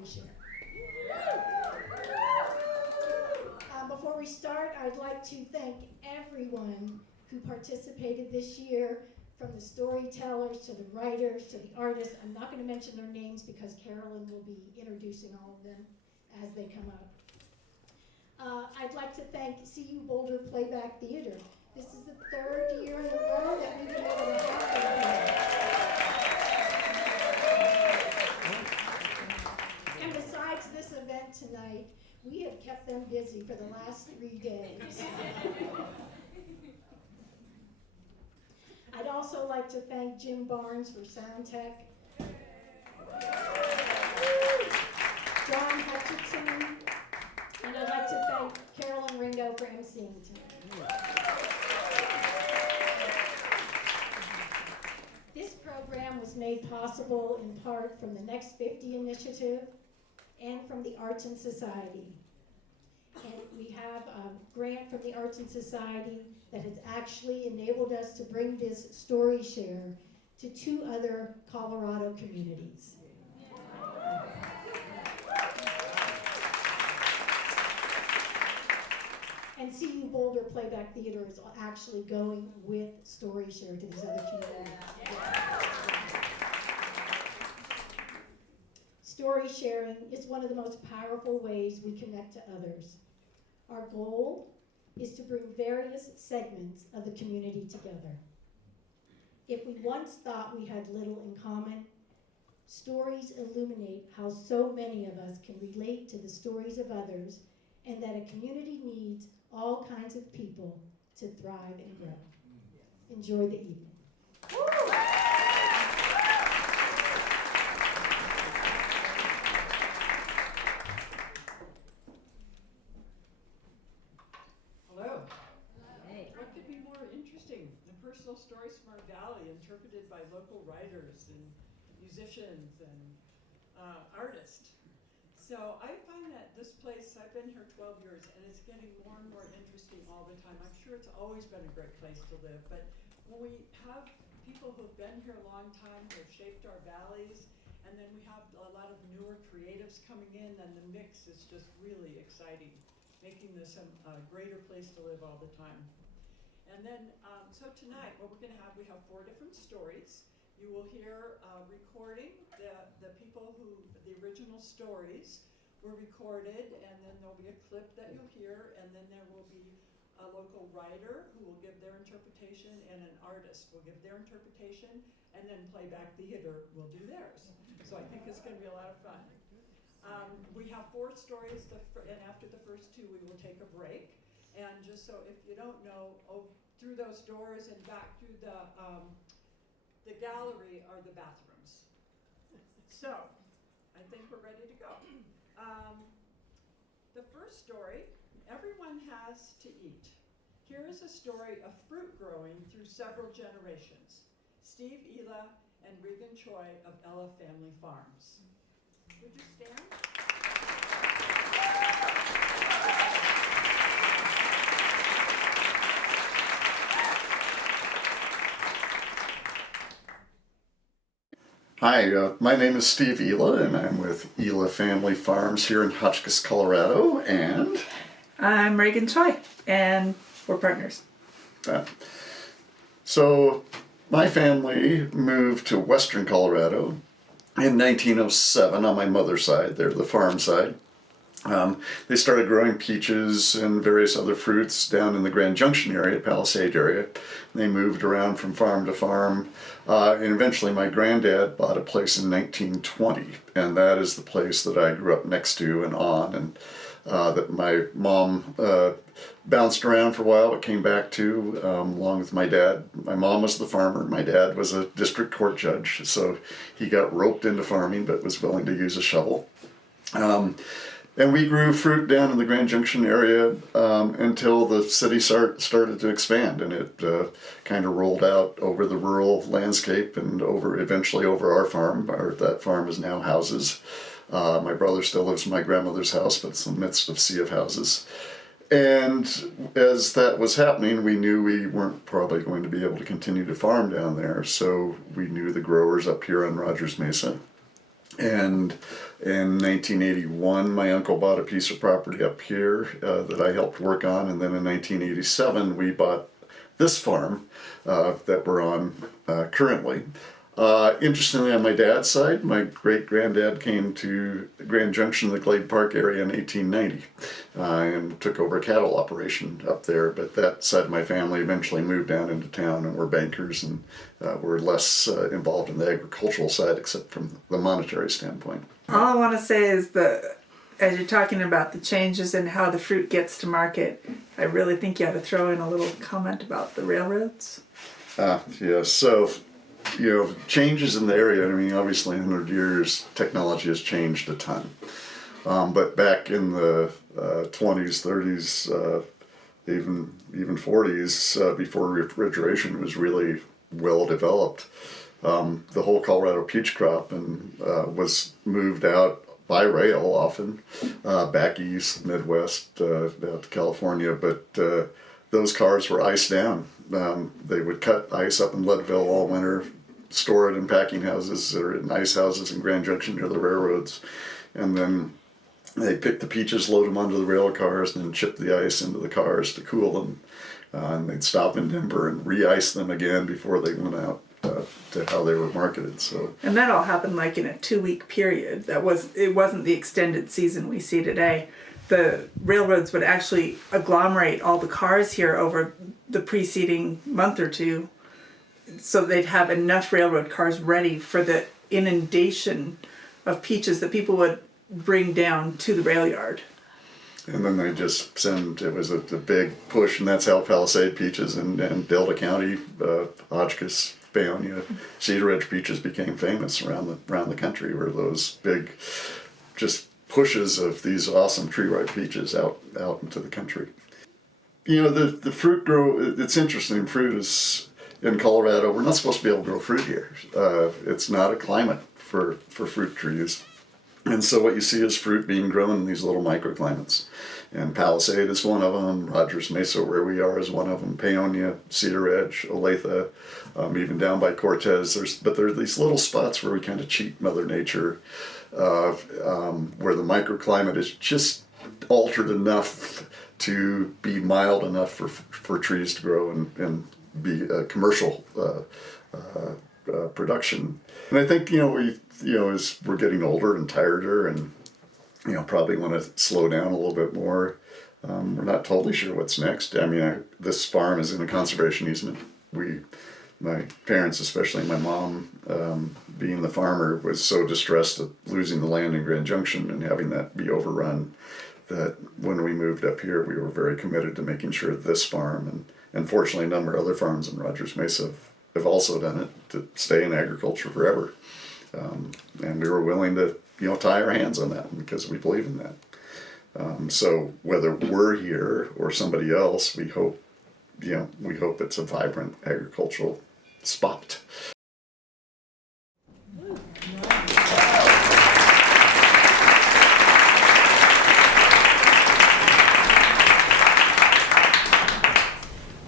StoryShare. Before we start, I'd like to thank everyone who participated this year, from the storytellers to the writers to the artists. I'm not going to mention their names because Carolyn will be introducing all of them as they come up. I'd like to thank CU Boulder Playback Theater. This is the third year in a row that we've been able to have them here. And besides this event tonight, we have kept them busy for the last 3 days. I'd also like to thank Jim Barnes for sound tech, John Hutchinson, and I'd like to thank Carolyn Ringo for emceeing tonight. This program was made possible in part from the Next 50 initiative and from the Arts and Society. And we have a grant from the Arts and Society that has actually enabled us to bring this StoryShare to 2 other Colorado communities. And CU Boulder Playback Theater is actually going with StoryShare to these other communities. Story sharing is one of the most powerful ways we connect to others. Our goal is to bring various segments of the community together. If we once thought we had little in common, stories illuminate how so many of us can relate to the stories of others, and that a community needs all kinds of people to thrive and grow. Enjoy the evening. Hello. Hey. What could be more interesting? The personal stories from our valley, interpreted by local writers and musicians and artists. So I find that this place, I've been here 12 years, and it's getting more and more interesting all the time. I'm sure it's always been a great place to live, but when we have people who've been here a long time, who have shaped our valleys, and then we have a lot of newer creatives coming in, and the mix is just really exciting, making this a greater place to live all the time. And then, so tonight, what we're going to have, we have 4 different stories. You will hear recording, the people who, the original stories were recorded, and then there'll be a clip that you'll hear, and then there will be a local writer who will give their interpretation, and an artist will give their interpretation, and then Playback Theater will do theirs. So I think it's going to be a lot of fun. We have 4 stories, and after the first 2, we will take a break. And just so if you don't know, through those doors and back through the gallery are the bathrooms. So, I think we're ready to go. The first story, everyone has to eat. Here is a story of fruit growing through several generations. Steve Ela and Regan Choi of Ella Family Farms. Would you stand? Hi, my name is Steve Ela, and I'm with Ela Family Farms here in Hotchkiss, Colorado, and I'm Regan Choi, and we're partners. So my family moved to western Colorado in 1907 on my mother's side. They're the farm side. They started growing peaches and various other fruits down in the Grand Junction area, Palisade area. They moved around from farm to farm, and eventually my granddad bought a place in 1920, and that is the place that I grew up next to and on, and that my mom bounced around for a while but came back to, along with my dad. My mom was the farmer, my dad was a district court judge, so he got roped into farming but was willing to use a shovel. And we grew fruit down in the Grand Junction area until the city started to expand, and it kind of rolled out over the rural landscape and eventually over our farm. That farm is now houses. My brother still lives in my grandmother's house, but it's in the midst of a sea of houses. And as that was happening, we knew we weren't probably going to be able to continue to farm down there, so we knew the growers up here on Rogers Mesa. And in 1981, my uncle bought a piece of property up here that I helped work on. And then in 1987, we bought this farm that we're on currently. Interestingly, on my dad's side, my great-granddad came to Grand Junction, the Glade Park area in 1890 and took over a cattle operation up there. But that side of my family eventually moved down into town and were bankers and were less involved in the agricultural side except from the monetary standpoint. All I want to say is as you're talking about the changes in how the fruit gets to market, I really think you ought to throw in a little comment about the railroads. Yeah, so changes in the area. I mean, obviously, in 100 years, technology has changed a ton. But back in the 20s, 30s, even 40s, before refrigeration was really well developed, the whole Colorado peach crop was moved out by rail often back east, Midwest, out to California. But those cars were iced down. They would cut ice up in Leadville all winter, store it in packing houses or in ice houses in Grand Junction near the railroads, and then they pick the peaches, load them onto the rail cars, and then chip the ice into the cars to cool them. And they'd stop in Denver and re-ice them again before they went out to how they were marketed. So, and that all happened like in a 2-week period. It wasn't the extended season we see today. The railroads would actually agglomerate all the cars here over the preceding month or two, so they'd have enough railroad cars ready for the inundation of peaches that people would bring down to the rail yard. And then they just it was a big push, and that's how Palisade peaches and Delta County, Hotchkiss, Paonia, Cedar Ridge peaches became famous around the country, were those big just pushes of these awesome tree-ripe peaches out into the country. The fruit it's interesting, fruit is, in Colorado, we're not supposed to be able to grow fruit here. It's not a climate for fruit trees. And so what you see is fruit being grown in these little microclimates. And Palisade is one of them. Rogers Mesa, where we are, is one of them. Paonia, Cedar Edge, Olathe, even down by Cortez. But there are these little spots where we kind of cheat Mother Nature, where the microclimate is just altered enough to be mild enough for trees to grow and be a commercial production. And I think as we're getting older and tireder and probably want to slow down a little bit more. We're not totally sure what's next. I mean, this farm is in a conservation easement. My parents, especially my mom, being the farmer, was so distressed at losing the land in Grand Junction and having that be overrun that when we moved up here, we were very committed to making sure this farm and fortunately a number of other farms in Rogers Mesa have also done it to stay in agriculture forever. And we were willing to tie our hands on that because we believe in that. So whether we're here or somebody else, we hope it's a vibrant agricultural spot.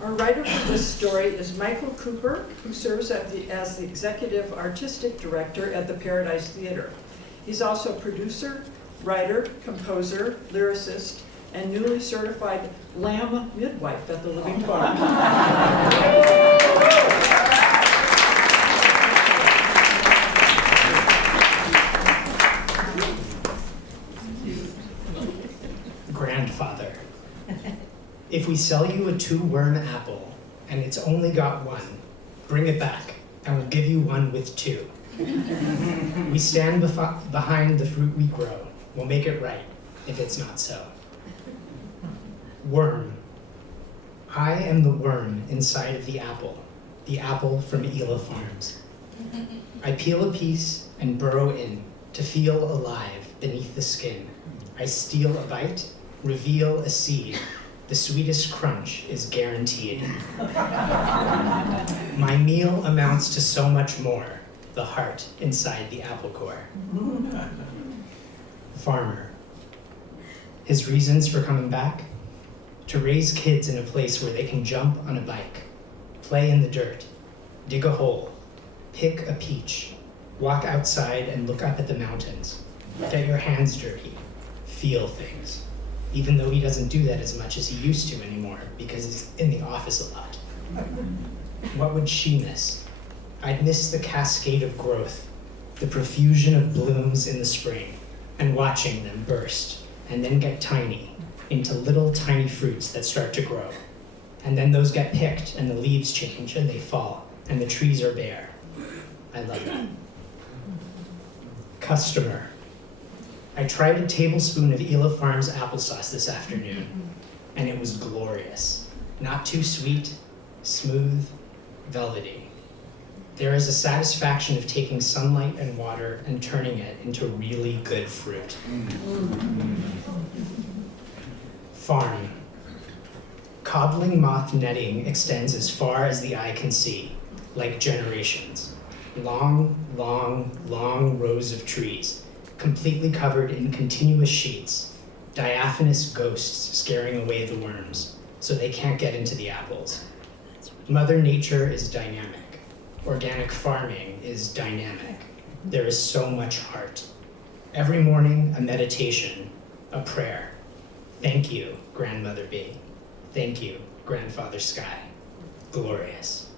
Our writer for this story is Michael Cooper, who serves as the Executive Artistic Director at the Paradise Theater. He's also producer, writer, composer, lyricist, and newly certified lamb midwife at the Living Farm. Grandfather, if we sell you a 2-worm apple and it's only got 1, bring it back and we'll give you one with 2. We stand behind the fruit we grow. We'll make it right if it's not so. Worm. I am the worm inside of the apple from Ela Farms. I peel a piece and burrow in to feel alive beneath the skin. I steal a bite, reveal a seed. The sweetest crunch is guaranteed. My meal amounts to so much more. The heart inside the apple core. Farmer. His reasons for coming back? To raise kids in a place where they can jump on a bike, play in the dirt, dig a hole, pick a peach, Walk outside and look up at the mountains. Get your hands dirty. Feel things. Even though he doesn't do that as much as he used to anymore because he's in the office a lot. What would she miss? I'd miss the cascade of growth, the profusion of blooms in the spring, and watching them burst and then get tiny into little tiny fruits that start to grow. And then those get picked and the leaves change and they fall and the trees are bare. I love that. Customer. I tried a tablespoon of Ela Farms applesauce this afternoon, and it was glorious. Not too sweet, smooth, velvety. There is a satisfaction of taking sunlight and water and turning it into really good fruit. Farm. Codling moth netting extends as far as the eye can see, like generations. Long, long, long rows of trees, completely covered in continuous sheets, diaphanous ghosts scaring away the worms, so they can't get into the apples. Mother Nature is dynamic. Organic farming is dynamic. There is so much heart. Every morning, a meditation, a prayer. Thank you, Grandmother Bee. Thank you, Grandfather Sky. Glorious.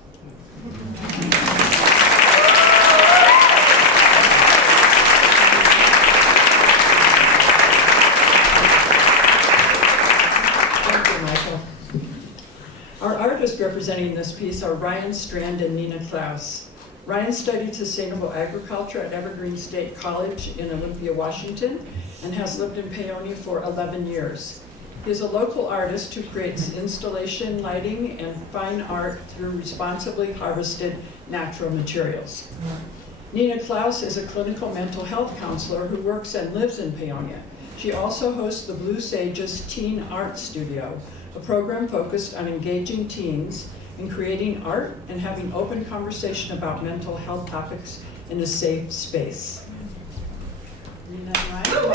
Our artists representing this piece are Ryan Strand and Nina Klaus. Ryan studied sustainable agriculture at Evergreen State College in Olympia, Washington, and has lived in Paonia for 11 years. He is a local artist who creates installation, lighting, and fine art through responsibly harvested natural materials. Nina Klaus is a clinical mental health counselor who works and lives in Paonia. She also hosts the Blue Sages Teen Art Studio, a program focused on engaging teens in creating art and having open conversation about mental health topics in a safe space. Nina and Ryan.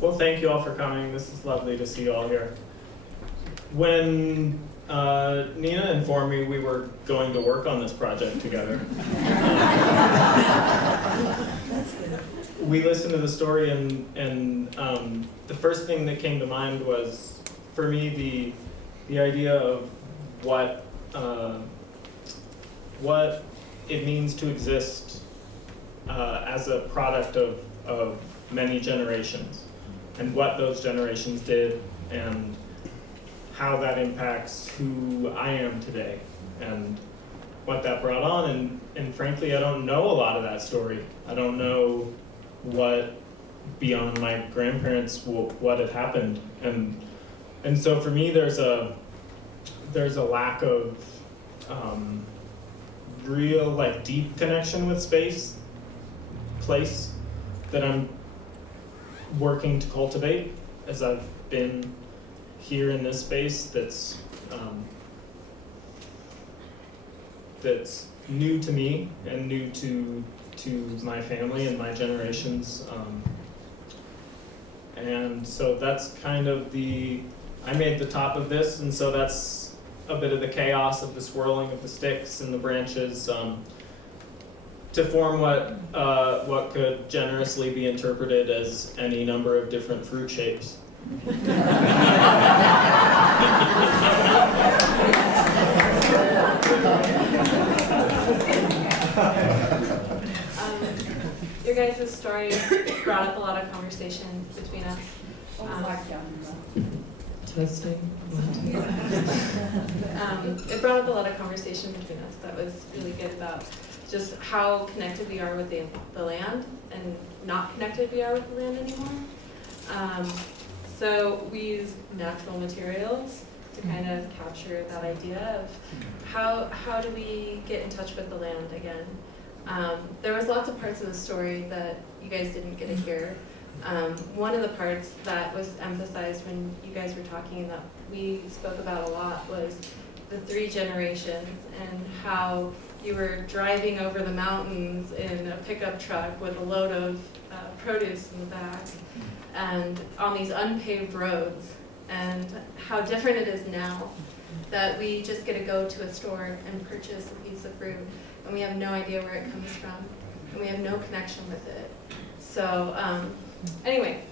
Well, thank you all for coming. This is lovely to see you all here. When Nina informed me we were going to work on this project together, we listened to the story, and the first thing that came to mind was, for me, the idea of what it means to exist as a product of many generations, and what those generations did, and how that impacts who I am today, and what that brought on. And frankly, I don't know a lot of that story. I don't know what, beyond my grandparents, what had happened. And so for me, there's a lack of real, like, deep connection with place that I'm working to cultivate as I've been here in this space that's new to me and new to my family and my generations. And so that's kind of I made the top of this, and so that's a bit of the chaos of the swirling of the sticks and the branches to form what could generously be interpreted as any number of different fruit shapes. Your guys' story brought up a lot of conversation between us. Testing. It brought up a lot of conversation between us that was really good about just how connected we are with the land and not connected we are with the land anymore. So we use natural materials to kind of capture that idea of how do we get in touch with the land again. There was lots of parts of the story that you guys didn't get to hear. One of the parts that was emphasized when you guys were talking that we spoke about a lot was the 3 generations and how you were driving over the mountains in a pickup truck with a load of produce in the back and on these unpaved roads, and how different it is now that we just get to go to a store and purchase a piece of fruit and we have no idea where it comes from and we have no connection with it. So anyway,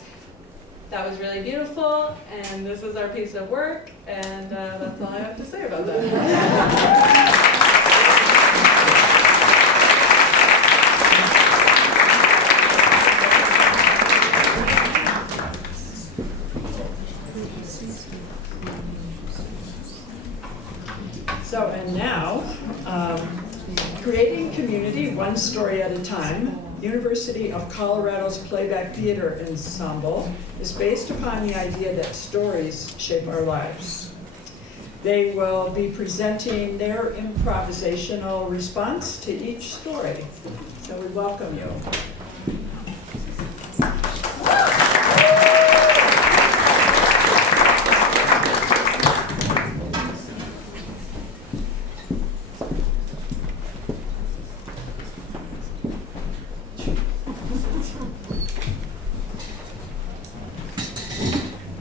that was really beautiful, and this is our piece of work, and that's all I have to say about that. So, and now, creating community one story at a time, University of Colorado's Playback Theater Ensemble is based upon the idea that stories shape our lives. They will be presenting their improvisational response to each story. So we welcome you.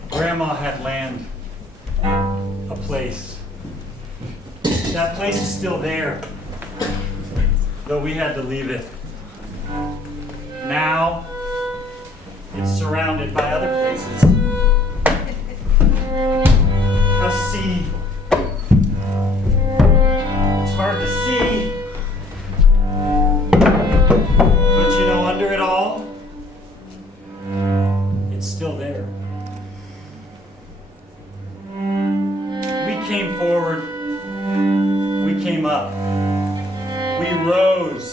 Grandma had land, a place. That place is still there, though we had to leave it. Now, it's surrounded by other places. A sea. It's hard to see, but you know, under it all, it's still there. We came forward, we came up, we rose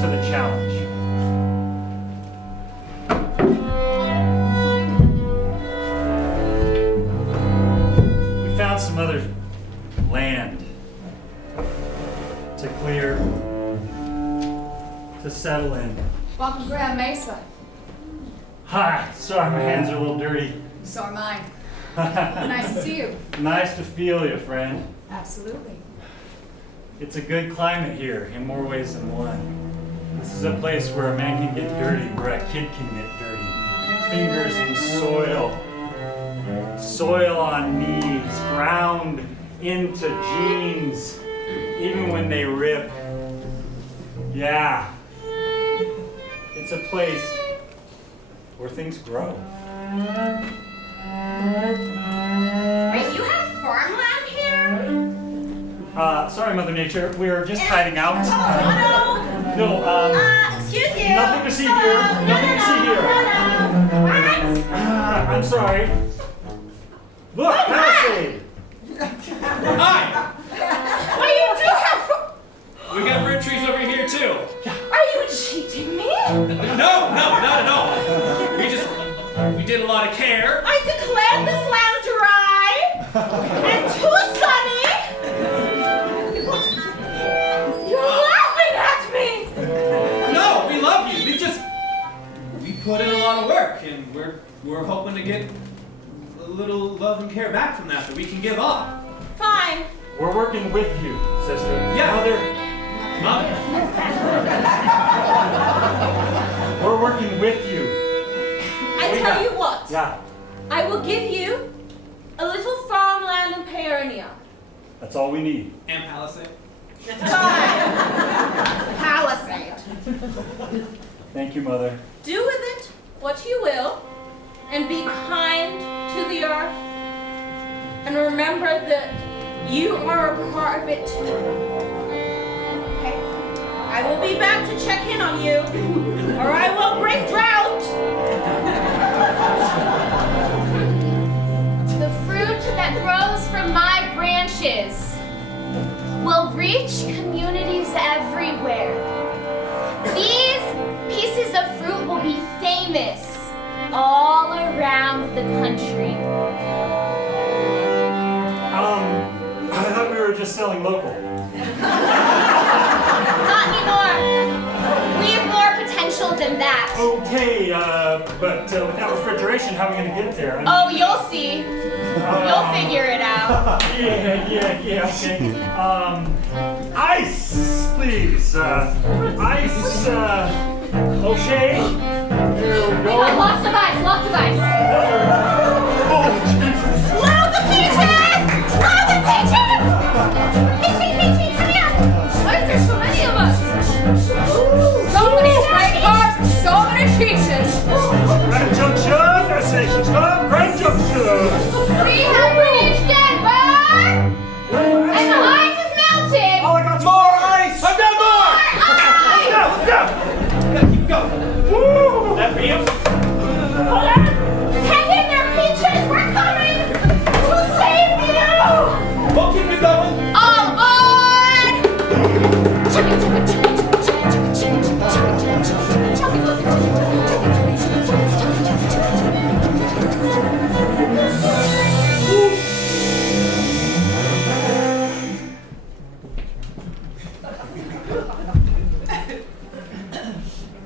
to the challenge. We found some other land to clear, to settle in. Welcome, Grand Mesa. Hi, sorry my hands are a little dirty. So are mine. Nice to see you. Nice to feel you, friend. Absolutely. It's a good climate here in more ways than one. This is a place where a man can get dirty, where a kid can get dirty. Fingers in soil, soil on knees, ground into jeans, even when they rip. Yeah, it's a place where things grow. Wait, you have farmland here? Sorry, Mother Nature, we are just hiding out. No. Excuse you. Nothing to see here. Nothing to see here. What? I'm sorry. Look, Palisade. Hi! What do you do have We got fruit trees over here too. Are you cheating me? No, not at all. We did a lot of care. I declared this land dry and too sunny. You're laughing at me. No, we love you. We put in a lot of work, and we're hoping to get a little love and care back from that we can give up. Fine. We're working with you, sister. Yeah. Mother, we're working with you. I tell you what. Yeah, I will give you a little farmland in Paonia. that's all we need. And Palisade. Palisade. Thank you, Mother. Do with it what you will, and be kind to the earth. And remember that you are a part of it too. Okay? I will be back to check in on you, or I will bring drought. The fruit that grows from my branches will reach communities everywhere. famous all around the country. I thought we were just selling local. Not anymore. We have more potential than that. Okay, but without refrigeration, how are we gonna get it there? I mean, Oh, you'll see. You'll figure it out. yeah, okay. Ice, please. Ice, O'Shea. There we go. Lots of ice, lots of ice. Oh, Jesus. Load the peaches! Load the peaches! Peachy, peachy, come here! Why is there so many of us? So many great cars, so many peaches. Grand Junction, station's come, Grand Junction. We have reached Denver! And the ice is melted! Oh, I got More ice! I've got more! Ice! Let's go! Gotta keep going. Woo! That for you? Hang in there, peaches! We're coming! We'll save you! We'll keep it going. All aboard!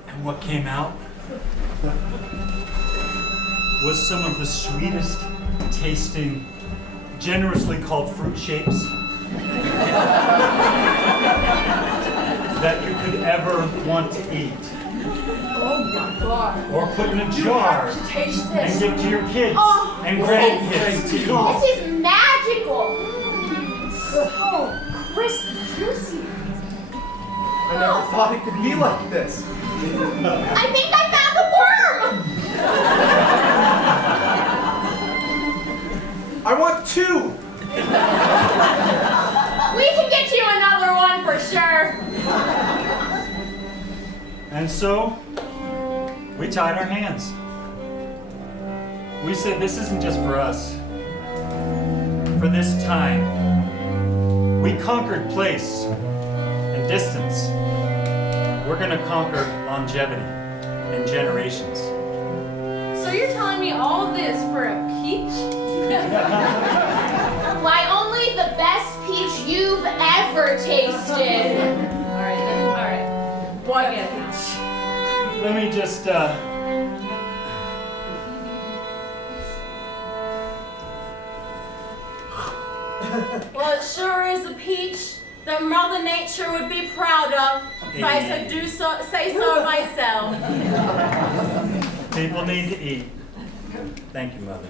And what came out was some of the sweetest tasting, generously called fruit shapes that you could ever want to eat. Oh my God. Or put in a jar Taste and this. give to your kids Oh, and grandkids to eat. This is magical! So crisp, juicy. I never thought it could be like this. I think I found the worm! I want 2. We can get you another one for sure. And so, we tied our hands. We said, this isn't just for us. For this time, we conquered place and distance. We're gonna conquer longevity and generations. So you're telling me all this for a peach? Why, only the best peach you've ever tasted. All right. What again? Let me just, Well, it sure is a peach that Mother Nature would be proud of, if I could say so myself. people need to eat. Thank you, Mother.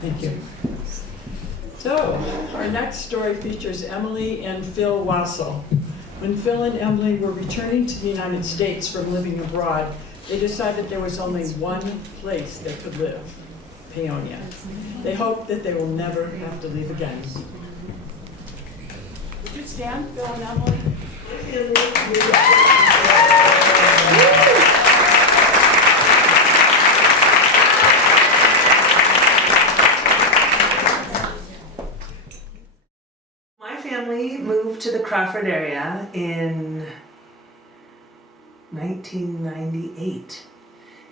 Thank you. So, our next story features Emily and Phil Wassel. When Phil and Emily were returning to the United States from living abroad, they decided there was only one place they could live, Paonia. They hope that they will never have to leave again. Would you stand, Phil and Emily? My family moved to the Crawford area in 1998.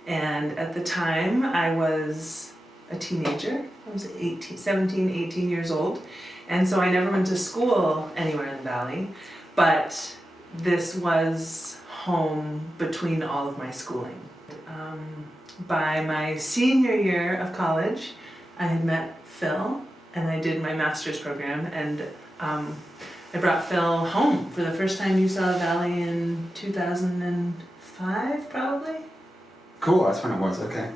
And at the time, I was a teenager. I was 17, 18 years old. And so I never went to school anywhere in the valley. But this was home between all of my schooling. By my senior year of college, I had met Phil, and I did my master's program, and I brought Phil home for the first time. You saw the valley in 2003. 2005 probably. Cool, that's when it was, okay.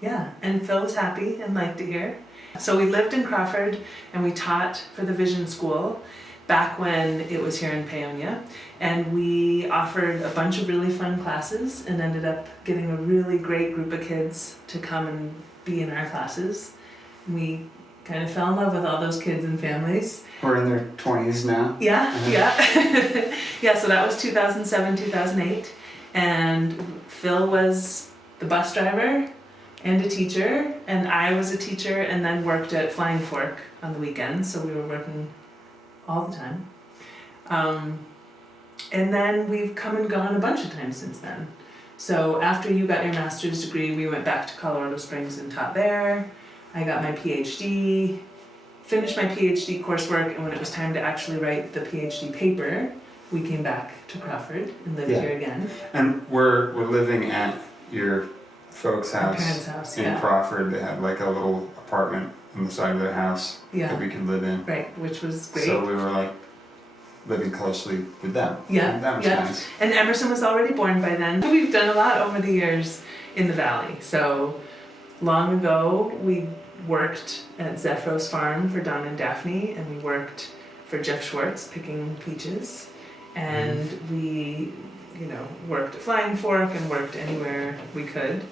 Yeah, and Phil was happy and liked it here. So we lived in Crawford and we taught for the Vision School back when it was here in Paonia. And we offered a bunch of really fun classes and ended up getting a really great group of kids to come and be in our classes. We kind of fell in love with all those kids and families. We're in their 20s now. Yeah, yeah. Yeah, so that was 2007, 2008. And Phil was the bus driver and a teacher, and I was a teacher and then worked at Flying Fork on the weekends, so we were working all the time. And then we've come and gone a bunch of times since then. So after you got your master's degree, we went back to Colorado Springs and taught there. I got my PhD, finished my PhD coursework, and when it was time to actually write the PhD paper, we came back to Crawford and lived here again. And we're living at your folks' My house, parents' house, in yeah. Crawford. They had like a little apartment on the side of their house Yeah. that we could live in. Right, which was great. So we were like living closely with them. Yeah, And that was yeah. nice. And Emerson was already born by then. We've done a lot over the years in the valley. So long ago, we worked at Zephyr's farm for Don and Daphne, and we worked for Jeff Schwartz picking peaches. And we, worked at Flying Fork and worked anywhere we could.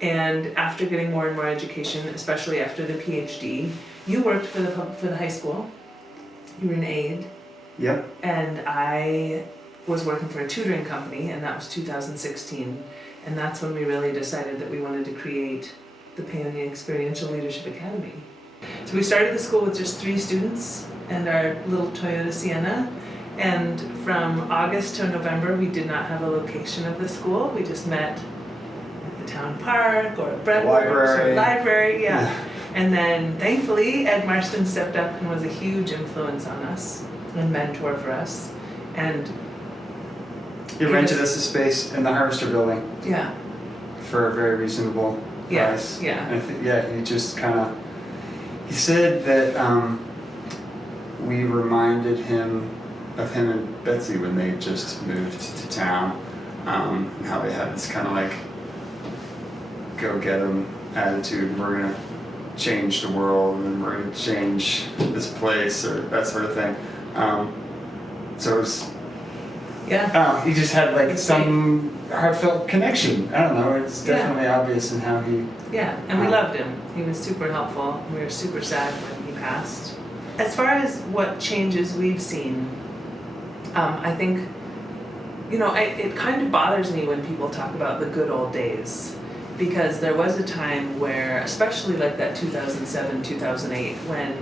And after getting more and more education, especially after the PhD, you worked for the high school. You were an aide. Yep. And I was working for a tutoring company, and that was 2016. And that's when we really decided that we wanted to create the Paonia Experiential Leadership Academy. So we started the school with just 3 students and our little Toyota Sienna. And from August to November, we did not have a location of the school. We just met at the town park or at Brentworks or library, yeah. And then thankfully, Ed Marston stepped up and was a huge influence on us and mentor for us. And He rented us a space in the Harvester building yeah, for a very reasonable price. yeah. And he just kind of, he said that we reminded him of him and Betsy when they just moved to town, and how they had this kind of like go get 'em attitude. We're gonna change the world and we're gonna change this place or that sort of thing. So it was, Yeah. he just had like some heartfelt connection. I don't know, it's definitely obvious in how he. Yeah, and we loved him. He was super helpful. We were super sad when he passed. As far as what changes we've seen, I think, it kind of bothers me when people talk about the good old days, because there was a time where, especially like that 2007, 2008, when,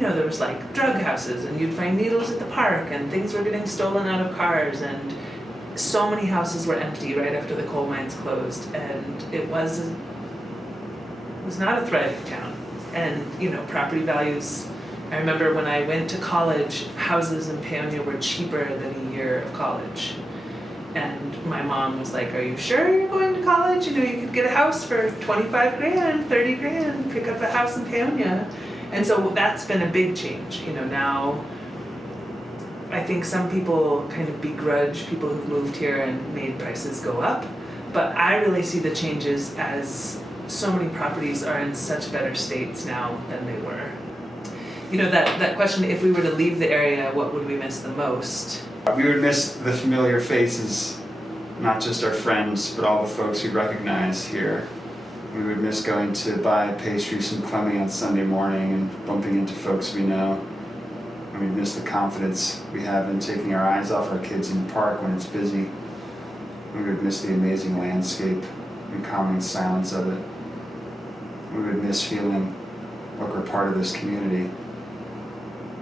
there was like drug houses and you'd find needles at the park and things were getting stolen out of cars, and so many houses were empty right after the coal mines closed, and it was not a thriving town. And, property values, I remember when I went to college, houses in Paonia were cheaper than a year of college. And my mom was like, "Are you sure you're going to college? You could get a house for 25 grand, 30 grand, pick up a house in Paonia." And so that's been a big change. Now I think some people kind of begrudge people who've moved here and made prices go up. But I really see the changes as so many properties are in such better states now than they were. That question, if we were to leave the area, what would we miss the most? We would miss the familiar faces, not just our friends, but all the folks we recognize here. We would miss going to buy pastries from Clemmy on Sunday morning and bumping into folks we know. And we'd miss the confidence we have in taking our eyes off our kids in the park when it's busy. We would miss the amazing landscape and calming silence of it. We would miss feeling like we're part of this community.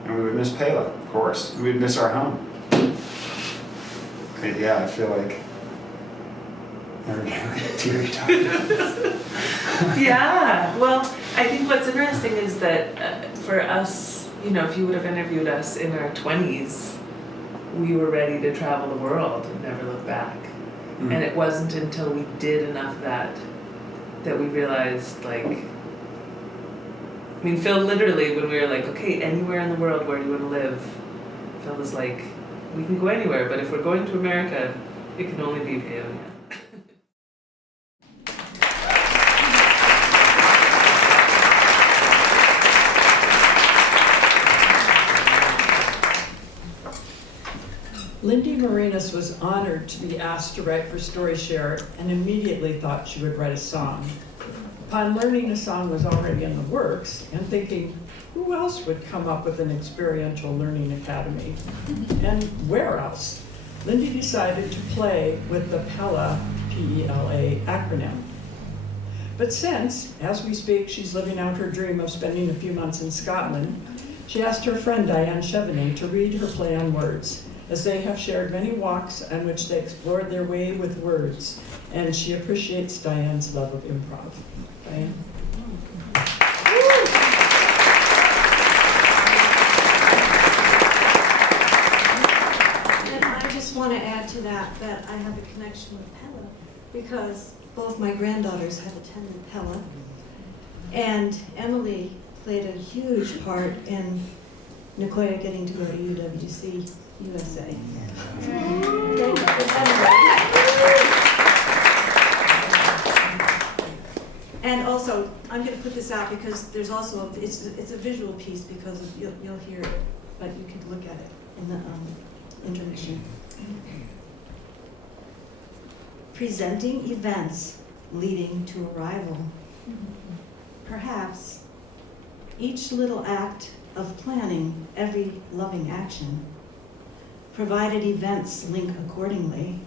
And we would miss Pela, of course. We would miss our home. Yeah, I feel like I'm getting teary-eyed. Yeah, well, I think what's interesting is that for us, if you would have interviewed us in our 20s, we were ready to travel the world and never look back. Mm. And it wasn't until we did enough that we realized, Phil literally, when we were like, okay, anywhere in the world, where do you want to live? Phil was like, we can go anywhere, but if we're going to America, It can only be Paonia. Lindy Marinas was honored to be asked to write for StoryShare and immediately thought she would write a song. Upon learning a song was already in the works and thinking, who else would come up with an experiential learning academy? And where else? Lindy decided to play with the PELA, P-E-L-A acronym. But since, as we speak, she's living out her dream of spending a few months in Scotland, she asked her friend Diane Chevenet to read her play on words, as they have shared many walks on which they explored their way with words, and she appreciates Diane's love of improv. Diane? And I just want to add to that I have a connection with Pella because both my granddaughters have attended Pella, and Emily played a huge part in Nicoya getting to go to UWC USA. Thank you for And also, I'm going to put this out because there's also it's a visual piece because you'll hear it, but you can look at it in the intermission. Presenting events leading to arrival. Perhaps each little act of planning every loving action, provided events link accordingly,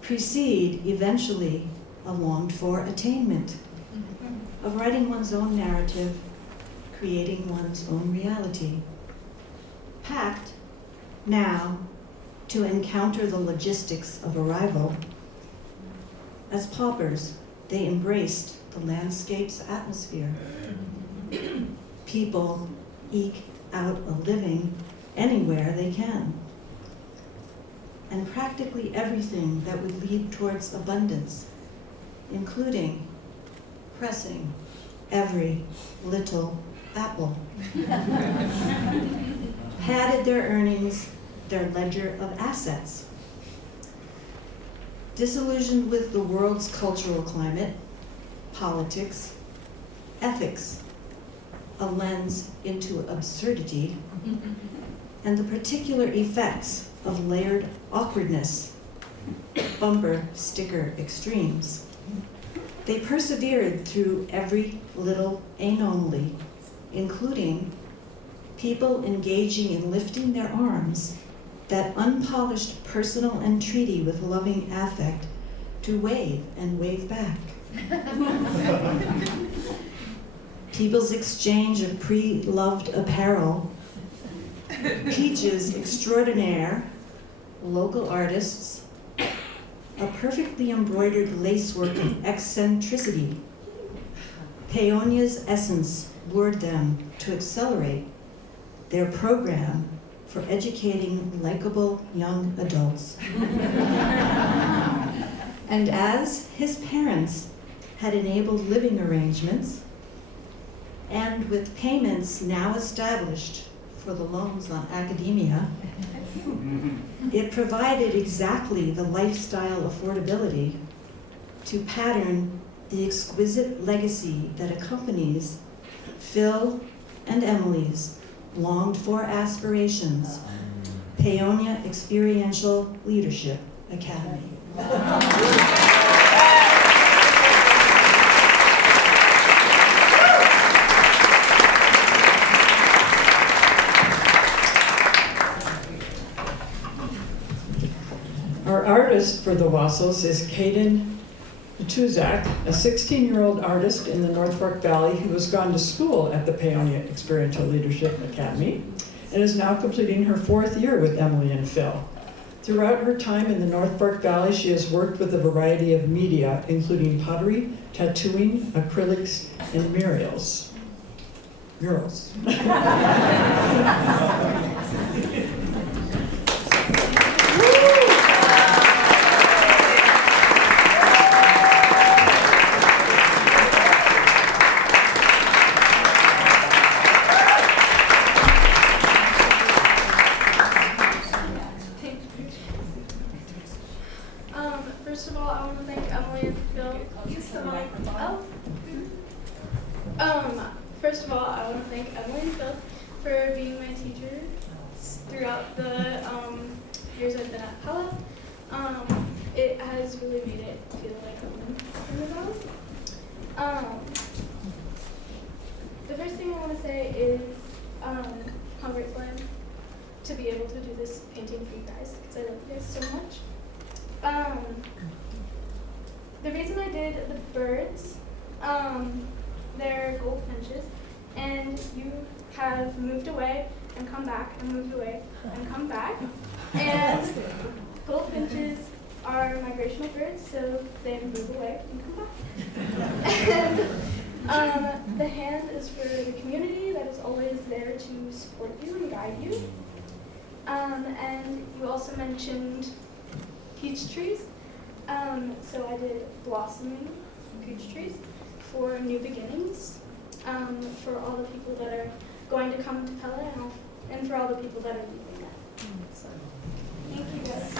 precede eventually a longed-for attainment of writing one's own narrative, creating one's own reality. Packed now to encounter the logistics of arrival. As paupers, they embraced the landscape's atmosphere. People eke out a living anywhere they can. And practically everything that would lead towards abundance, including pressing every little apple. Padded their earnings, their ledger of assets. Disillusioned with the world's cultural climate, politics, ethics, a lens into absurdity, and the particular effects of layered awkwardness, bumper sticker extremes. They persevered through every little anomaly, including people engaging in lifting their arms, that unpolished personal entreaty with loving affect, to wave and wave back. People's exchange of pre-loved apparel, peaches extraordinaire, local artists, a perfectly embroidered lacework of eccentricity. Paonia's essence lured them to accelerate their program for educating likable young adults. And as his parents had enabled living arrangements, and with payments now established for the loans on academia, it provided exactly the lifestyle affordability to pattern the exquisite legacy that accompanies Phil and Emily's longed-for aspirations, Paonia Experiential Leadership Academy. Our artist for the Wassels is Kaden Tuzak, a 16-year-old artist in the North Fork Valley who has gone to school at the Paonia Experiential Leadership Academy and is now completing her 4th year with Emily and Phil. Throughout her time in the North Fork Valley, she has worked with a variety of media, including pottery, tattooing, acrylics, and murals. for being my teacher throughout the years I've been at Pella. It has really made it feel like home in the house. The first thing I want to say is how grateful I am to be able to do this painting for you guys, because I love you guys so much. The reason I did the birds, they're goldfinches, and you have moved away and come back and moved away and come back. And goldfinches are migrational birds, so they move away and come back. And the hand is for the community that is always there to support you and guide you. And you also mentioned peach trees. So I did blossoming peach trees for new beginnings, for all the people that are going to come to Pella and for all the people that are leaving it. So, thank you guys.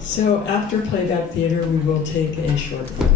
So after playback theater, we will take a short break.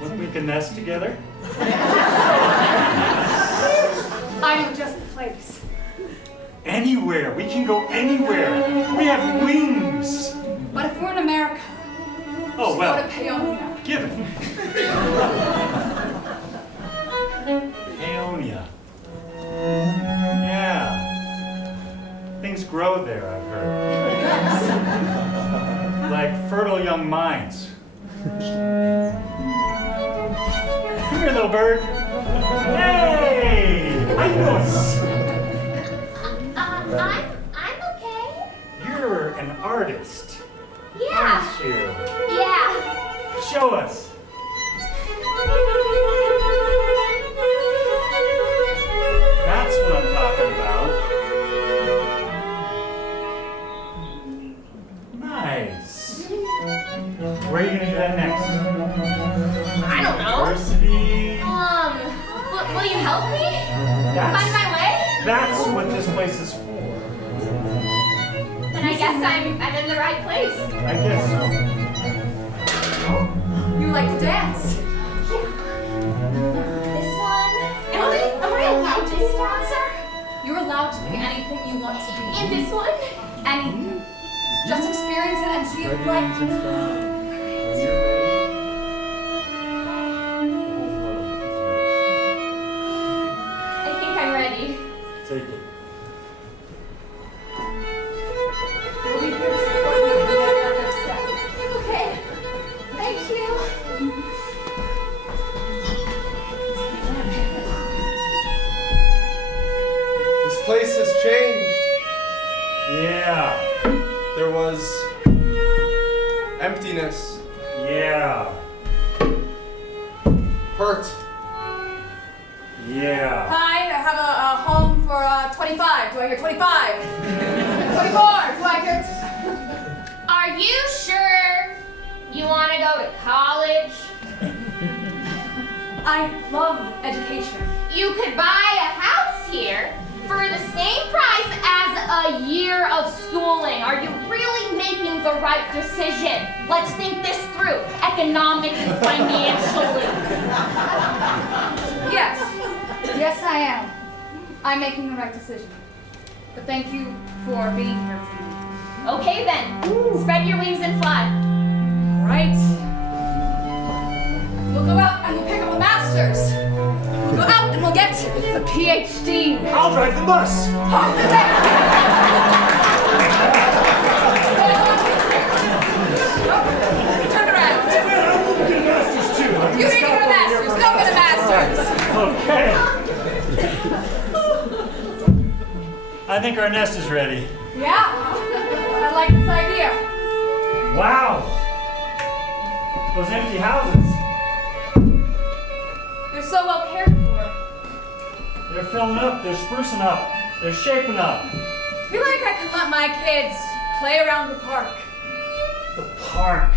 Wouldn't we can nest together? I know just the place. Anywhere. We can go anywhere. We have wings. But if we're in America, Oh, well. go to Paonia. Give it. Paonia. Yeah. Things grow there, I've heard. Like fertile young minds. Come here, little bird. Hey! How you doing? I'm okay. You're an artist, Yeah. aren't you? Yeah. Show us. That's what I'm talking about. Nice. Where are you gonna do that next? I don't know. University? Will you help me find my way? That's what this place is for. Then I guess I'm in the right place. I guess so. You like to dance? This one. Am I allowed to be a dancer? You're allowed to be anything you want to be. And this one? Anything. Just experience it and see if you like it. I think I'm ready. Take it. We'll be here to support you when you make that next step. Okay. Thank you. This place has changed. Yeah. There was emptiness, Yeah. hurt. Yeah. Hi, I have a home for 25. Do I hear 25? 24. Do I hear? Are you sure you want to go to college? I love education. You could buy a house here for the same price as a year of schooling. Are you really making the right decision? Let's think this through, economically, financially. Yes. Yes, I am. I'm making the right decision. but thank you for being here for me. Okay then, spread your wings and fly. All right. We'll go out and we'll pick up a master's. We'll go out and we'll get a PhD. I'll drive the bus. Turn around. You need to go to master's. Go to the master's. Okay. I think our nest is ready. Yeah, I like this idea. Wow. Those empty houses. They're so well cared for. They're filling up, they're sprucing up, they're shaping up. I feel like I can let my kids play around the park. The park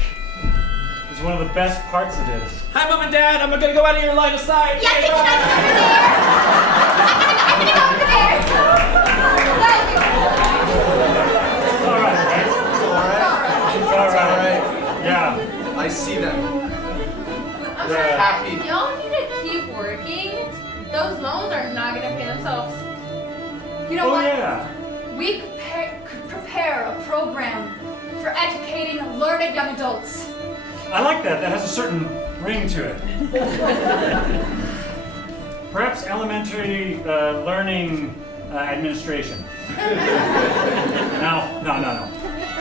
is one of the best parts of this. Hi, Mom and Dad. I'm gonna go out of your line of sight. Yeah, can I get over there? Thank you. It's all right, right? It's all right. Yeah. I see them. I'm Yeah. Happy. Y'all need to keep working. Those loans are not gonna pay themselves. You know Oh what? yeah. We could prepare a program for educating learned young adults. I like that. That has a certain ring to it. Perhaps elementary learning administration. No.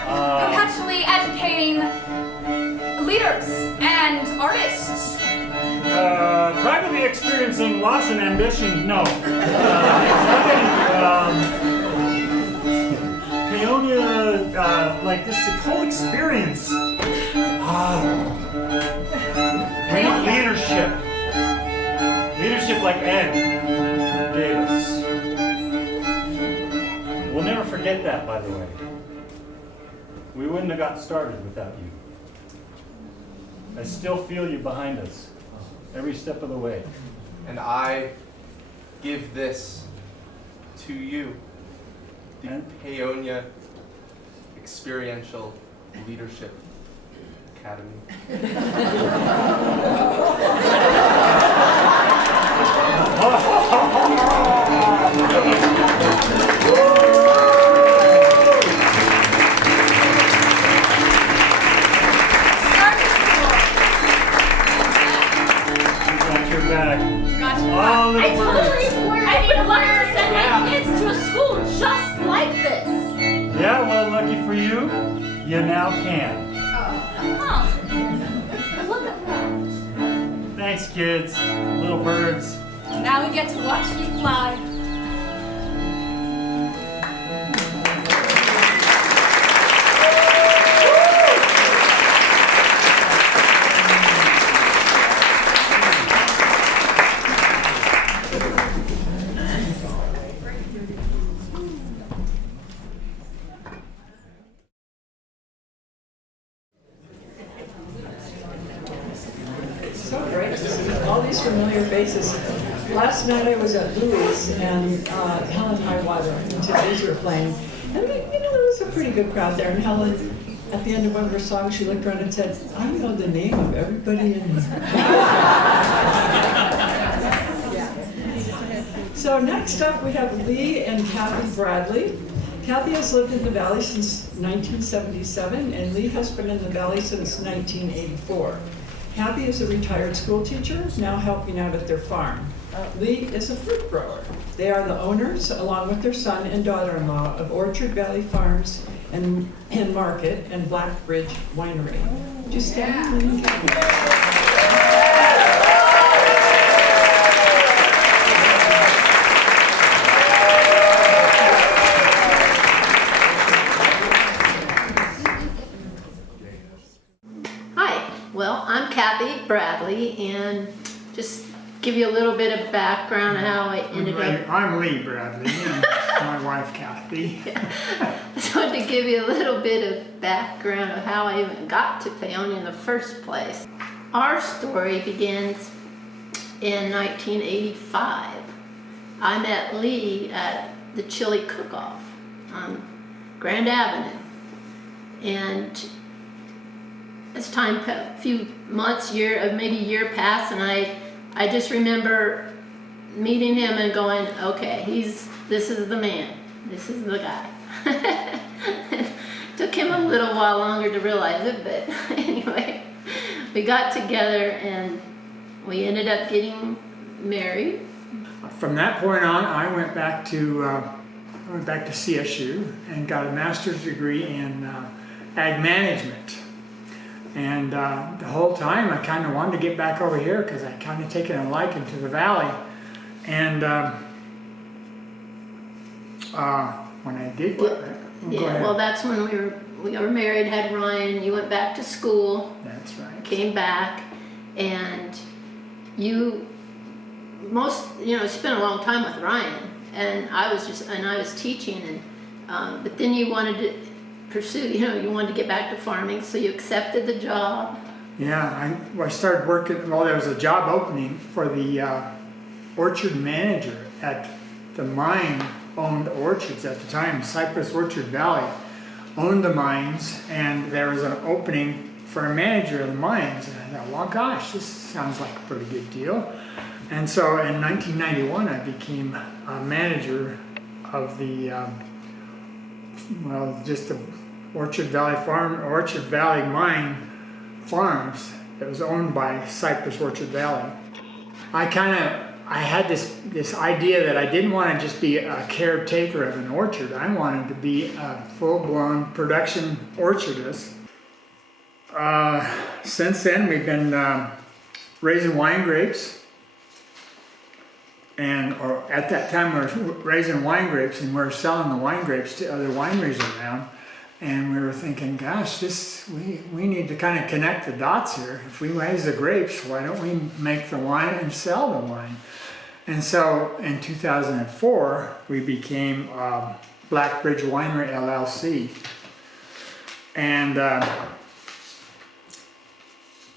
Perpetually educating leaders and artists. Privately experiencing loss and ambition. No. Paonia, like this whole experience. We need leadership. Leadership like Ed gave us. We'll never forget that, by the way. We wouldn't have got started without you. I still feel you behind us, every step of the way. And I give this to you, the Paonia Experiential Leadership Academy. Oh, I would love to send my kids to a school just like this. Yeah, well, lucky for you, you now can. Oh, look at that. Thanks, kids, little birds. Now we get to watch you fly. So great to see all these familiar faces. Last night I was at Louis and Helen Highwater and Today's were playing. And there was a pretty good crowd there. And Helen, at the end of one of her songs, she looked around and said, I know the name of everybody in here. So next up we have Lee and Kathy Bradley. Kathy has lived in the Valley since 1977 and Lee has been in the Valley since 1984. Kathy is a retired school teacher, now helping out at their farm. Lee is a fruit grower. They are the owners, along with their son and daughter-in-law, of Orchard Valley Farms and Market and Black Ridge Winery. Just stand, Lee and Kathy. Well, I'm Kathy Bradley, and just give you a little bit of background on how I ended up. I'm Lee Bradley, and my wife Kathy. So to give you a little bit of background of how I even got to Paonia in the first place. Our story begins in 1985. I met Lee at the Chili Cook-Off on Grand Avenue, and as time, a few months, maybe a year passed, and I just remember meeting him and going, okay, this is the man. this is the guy. Took him a little while longer to realize it, but anyway, we got together and we ended up getting married. From that point on, I went back to CSU and got a master's degree in ag management. And the whole time I kind of wanted to get back over here because I kind of taken a liking to the valley. And when I did get back, well, that's when we were married, had Ryan. You went back to school. That's right. Came back, and you spent a long time with Ryan, and I was teaching, and but then you wanted to pursue, you wanted to get back to farming, so you accepted the job. Yeah, I started working. Well, there was a job opening for the orchard manager at the mine-owned orchards at the time. Cypress Orchard Valley owned the mines, and there was an opening for a manager of the mines. And I thought, well, gosh, this sounds like a pretty good deal. And so in 1991, I became a manager of the, just the Orchard Valley Mine Farms that was owned by Cypress Orchard Valley. I had this idea that I didn't want to just be a caretaker of an orchard. I wanted to be a full-blown production orchardist. Since then, we've been raising wine grapes. Or at that time, we were raising wine grapes and we were selling the wine grapes to other wineries around. And we were thinking, gosh, we need to kind of connect the dots here. If we raise the grapes, why don't we make the wine and sell the wine? And so in 2004, we became Blackbridge Winery LLC. And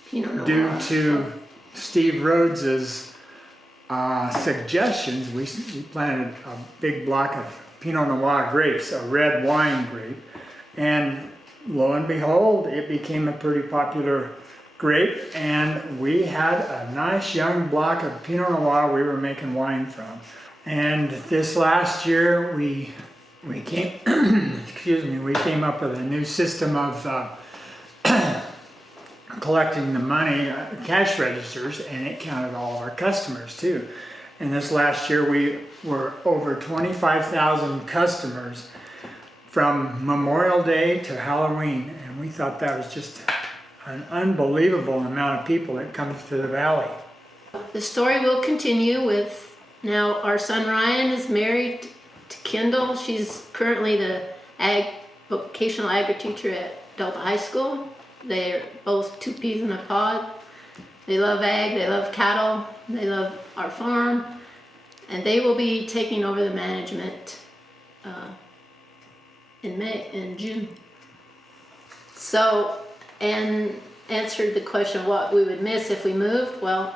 due to Steve Rhodes's suggestions, we planted a big block of Pinot Noir grapes, a red wine grape. And lo and behold, it became a pretty popular grape, and we had a nice young block of Pinot Noir we were making wine from. And this last year, we came up with a new system of collecting the money, cash registers, and it counted all of our customers too. And this last year, we were over 25,000 customers from Memorial Day to Halloween, and we thought that was just an unbelievable amount of people that comes to the valley. The story will continue with, now our son Ryan is married to Kendall. She's currently the vocational agri teacher at Delta High School. They're both two peas in a pod. They love ag, they love cattle, they love our farm, and they will be taking over the management in June. So, and answered the question of what we would miss if we moved. Well,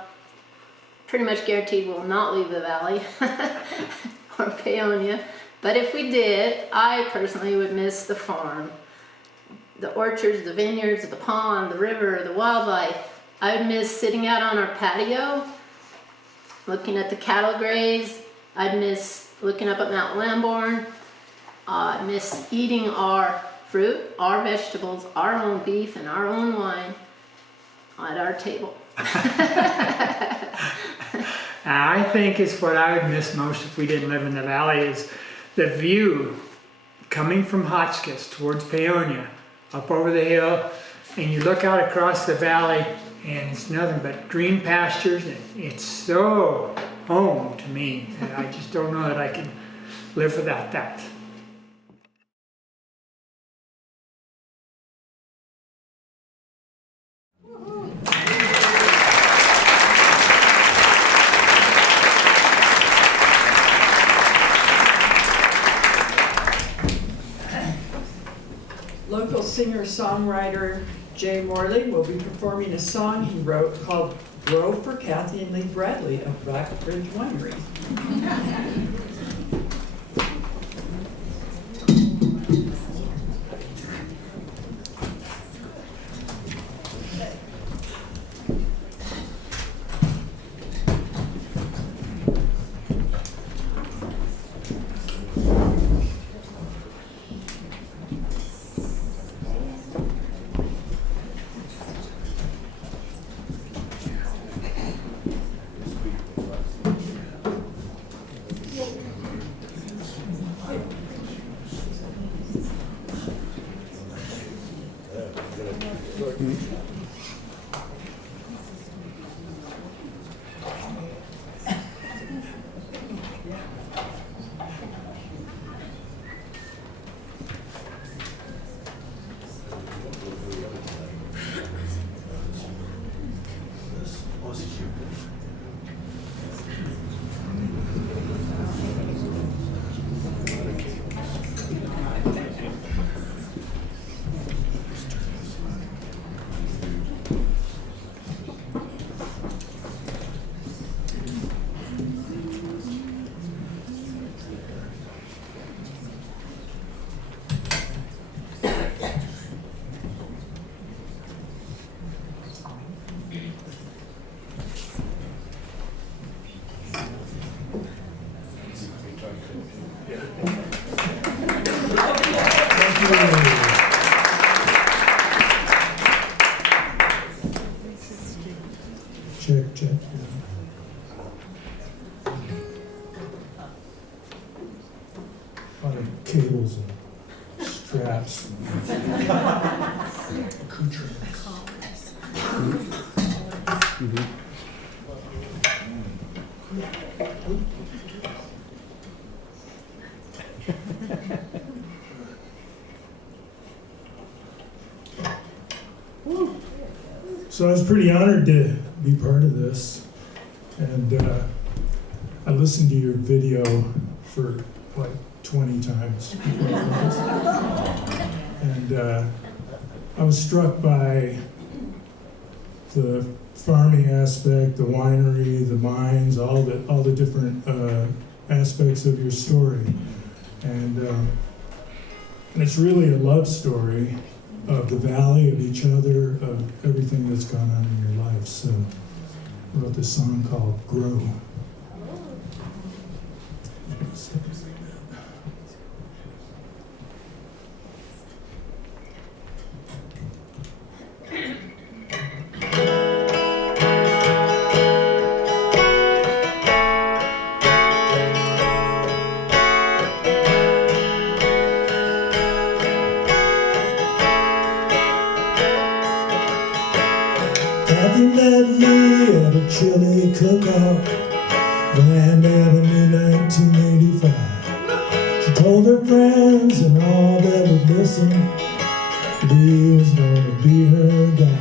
pretty much guaranteed we'll not leave the valley or Paonia. But if we did, I personally would miss the farm, the orchards, the vineyards, the pond, the river, the wildlife. I would miss sitting out on our patio, looking at the cattle graze. I'd miss looking up at Mount Lambourne. I miss eating our fruit, our vegetables, our own beef, and our own wine at our table. I think it's what I would miss most if we didn't live in the valley is the view coming from Hotchkiss towards Paonia, up over the hill, and you look out across the valley and it's nothing but green pastures, and it's so home to me, and I just don't know that I can live without that. Local singer-songwriter Jay Morley will be performing a song he wrote called Grow for Kathy and Lee Bradley of Blackbridge Winery. Check. A lot of cables and straps and accoutrements. So I was pretty honored to be part of this, and I listened to your video for like 20 times. And I was struck by the farming aspect, the winery, the mines, all the different aspects of your story, and it's really a love story of the valley, of each other, of everything that's gone on in your life. So I wrote this song called Grow. Kathy met me at a chili cook-off, Grand Avenue, 1985. She told her friends and all that would listen, Lee was gonna be her guy.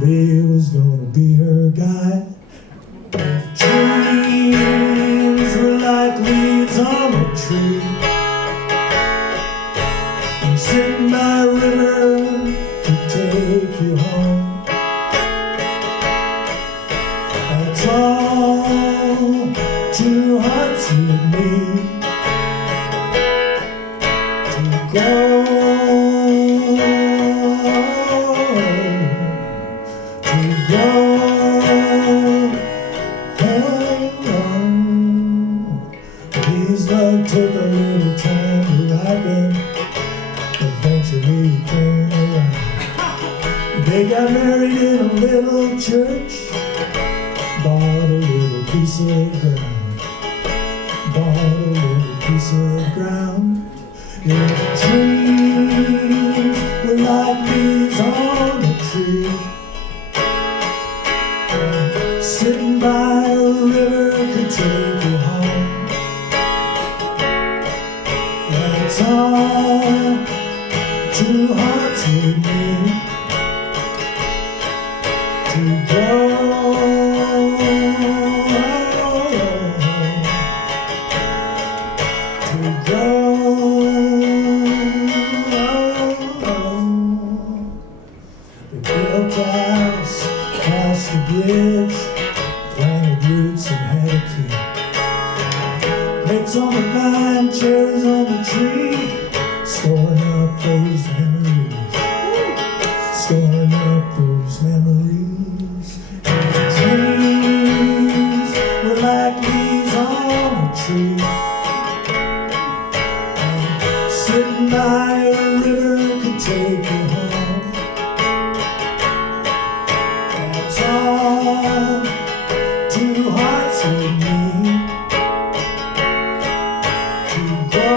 Lee was gonna be her guy. If dreams were like leaves on a tree, I'm sitting by a river to take you home. That's all two hearts would need to go, to go. These love took a little time to ripen, eventually it came around. They got married in a little church, bought a little piece of ground, bought a little piece of ground. If dreams were like leaves on a tree, sitting by a river could take you home. That's all two hearts would need to go. Crossed the bridge, planted roots and had a kid. Grapes on the vine, cherries on the tree, storing up those memories, storing up those memories. Dreams were like leaves on a tree, and sitting by a river could take you home. All two hearts would need to go,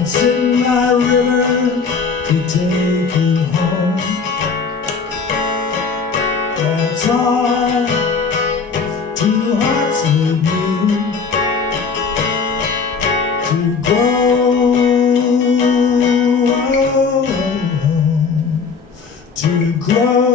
dancing by river to take you home. That's all two hearts would need to grow, to grow.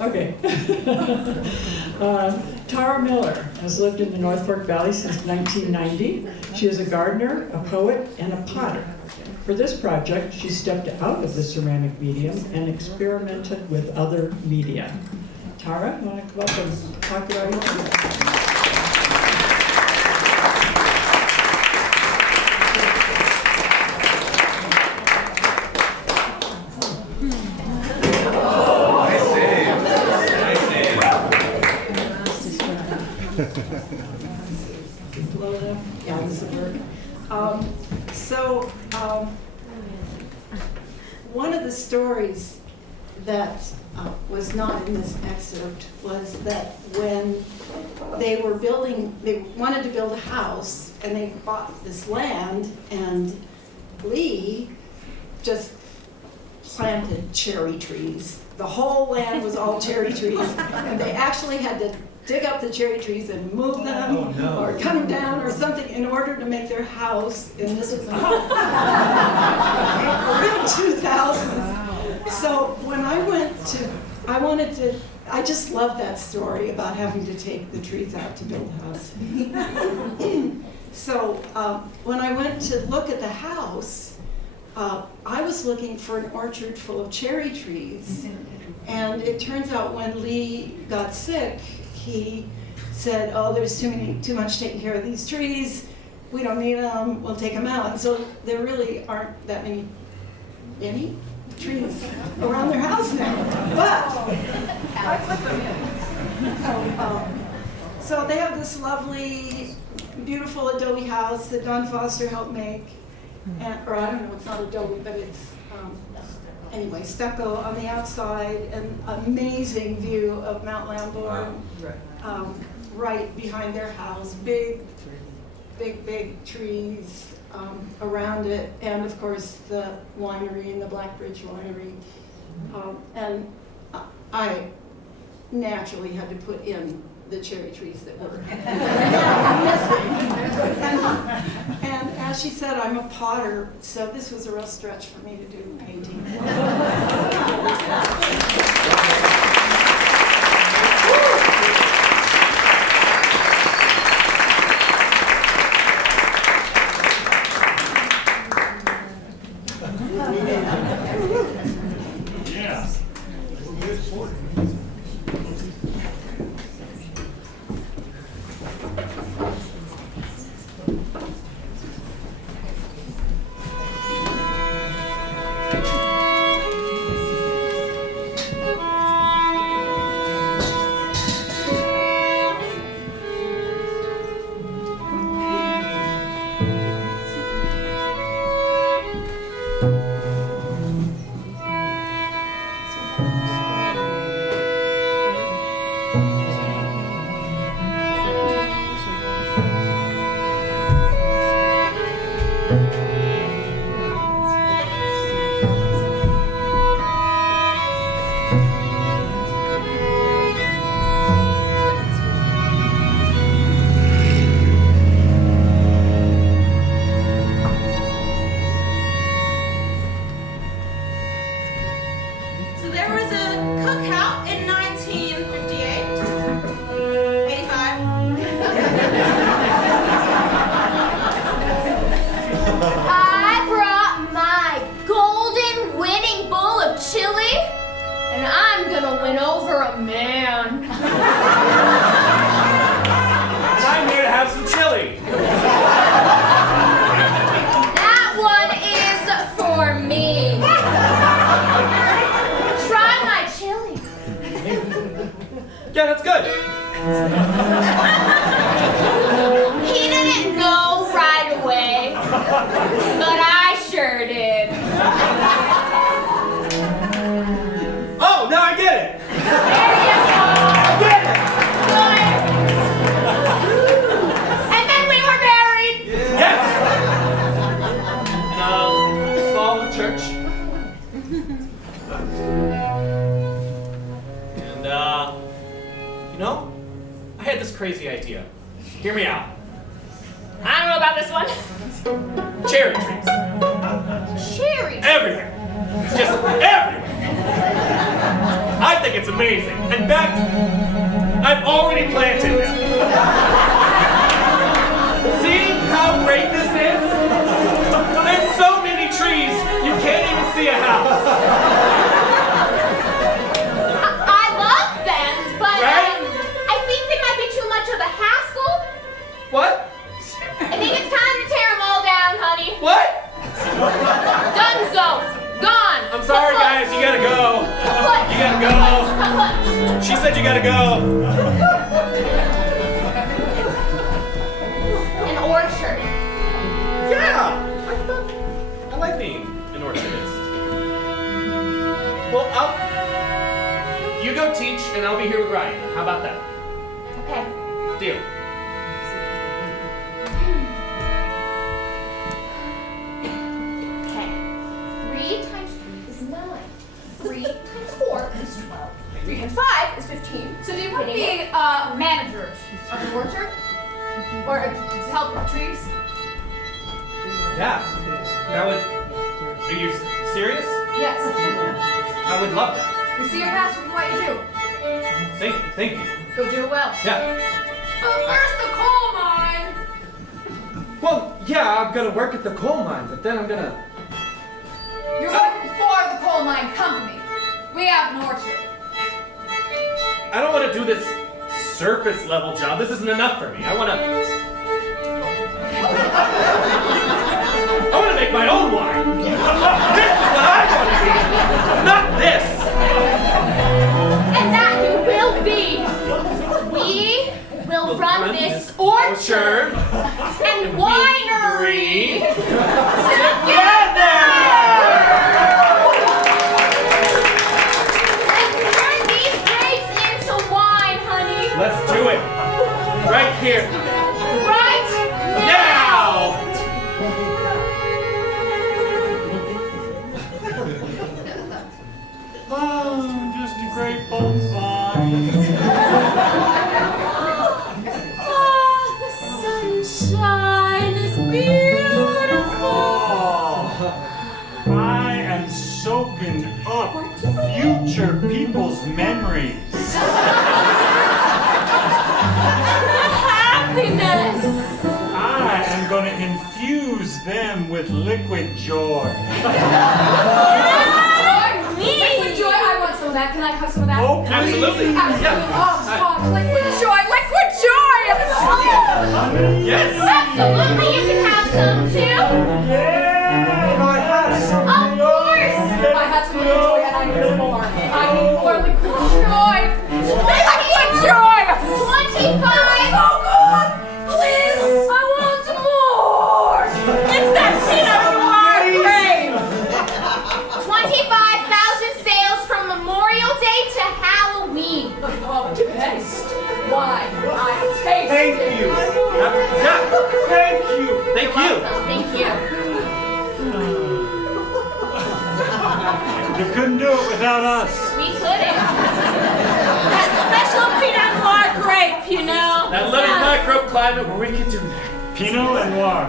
Okay. Tara Miller has lived in the North Fork Valley since 1990. She is a gardener, a poet, and a potter. For this project, she stepped out of the ceramic medium and experimented with other media. Tara, you want to come up and talk about your one of the stories that was not in this excerpt was that when they were building, they wanted to build a house and they bought this land, and Lee just planted cherry trees. The whole land was all cherry trees, and they actually had to dig up the cherry trees and move them or cut them down or something in order to make their house. And this was around 2000. So when I went to, I just loved that story about having to take the trees out to build a house. So when I went to look at the house, I was looking for an orchard full of cherry trees. And it turns out when Lee got sick, he said, oh, there's too much taking care of these trees. We don't need them, we'll take them out. And so there really aren't that many trees around their house now. But I put them in. So they have this lovely, beautiful adobe house that Don Foster helped make. And, or I don't know, it's not adobe, but it's, anyway, stucco on the outside, an amazing view of Mount Lamborn, right behind their house. Big trees around it, and of course the winery and the Blackbridge Winery. And I naturally had to put in the cherry trees that were missing. And as she said, I'm a potter, so this was a real stretch for me to do painting. He didn't know right away, but I sure did. Oh, now I get it! There you go. I get it! Good. And then we were married. Yes! Small church. And, you know, I had this crazy idea. Hear me out. I don't know about this one. Cherry trees. Cherry. Everywhere. Just everywhere. I think it's amazing. In fact, I've already planted them. See how great this is? There's so many trees, you can't even see a house. I love them, but Right? I think they might be too much of a hassle. What? I think it's time to tear them all down, honey. What? Dunzo. Gone. I'm sorry, guys, you gotta go. Kaput. You gotta go. Kaput. She said you gotta go. An orchard. Yeah! I like being an orchardist. Well, you go teach, and I'll be here with Ryan. How about that? Okay. Deal. Okay. 3 times 3 is 9. 3 times 4 is 12. 3 times 5 is 15. So do you want to be managers of the orchard? Or to help with trees? Yeah. That would. Are you serious? Yes. I would love that. We see your passion for what you do. Thank you. Go do it well. Yeah. Where's the coal mine? Well, yeah, I'm gonna work at the coal mine, but then I'm gonna. You're working for the coal mine company. We have an orchard. I don't want to do this surface level job. This isn't enough for me. I want to make my own wine. This is what I want to be, not this. And that you will be. We will run this orchard and winery together. Turn these grapes into wine, honey. Let's do it. Right here. Right now. Oh, just a great bonfire. Oh, the sunshine is beautiful. I am soaking up future people's memories. Happiness. I am going to infuse them with liquid joy. Liquid joy, I want some of that. Can I have some of that? Okay. Absolutely. Absolutely. Yeah. Oh, liquid joy, liquid joy! Yes. Absolutely, you can have some too. Yeah, I have some Of course. I had some liquid joy and I need some more. I need more liquid joy. Liquid joy! 25. Oh God! Please! I want more! It's that shit out of my brain! 25,000 sales from Memorial Day to Halloween. Oh, taste. Why? I taste. Thank you. Yeah. Thank you. Thank you. Thank you. You couldn't do it without us. We couldn't. That special Pinot Noir grape, you know? That little microclimate where we can do that. Pinot and Noir.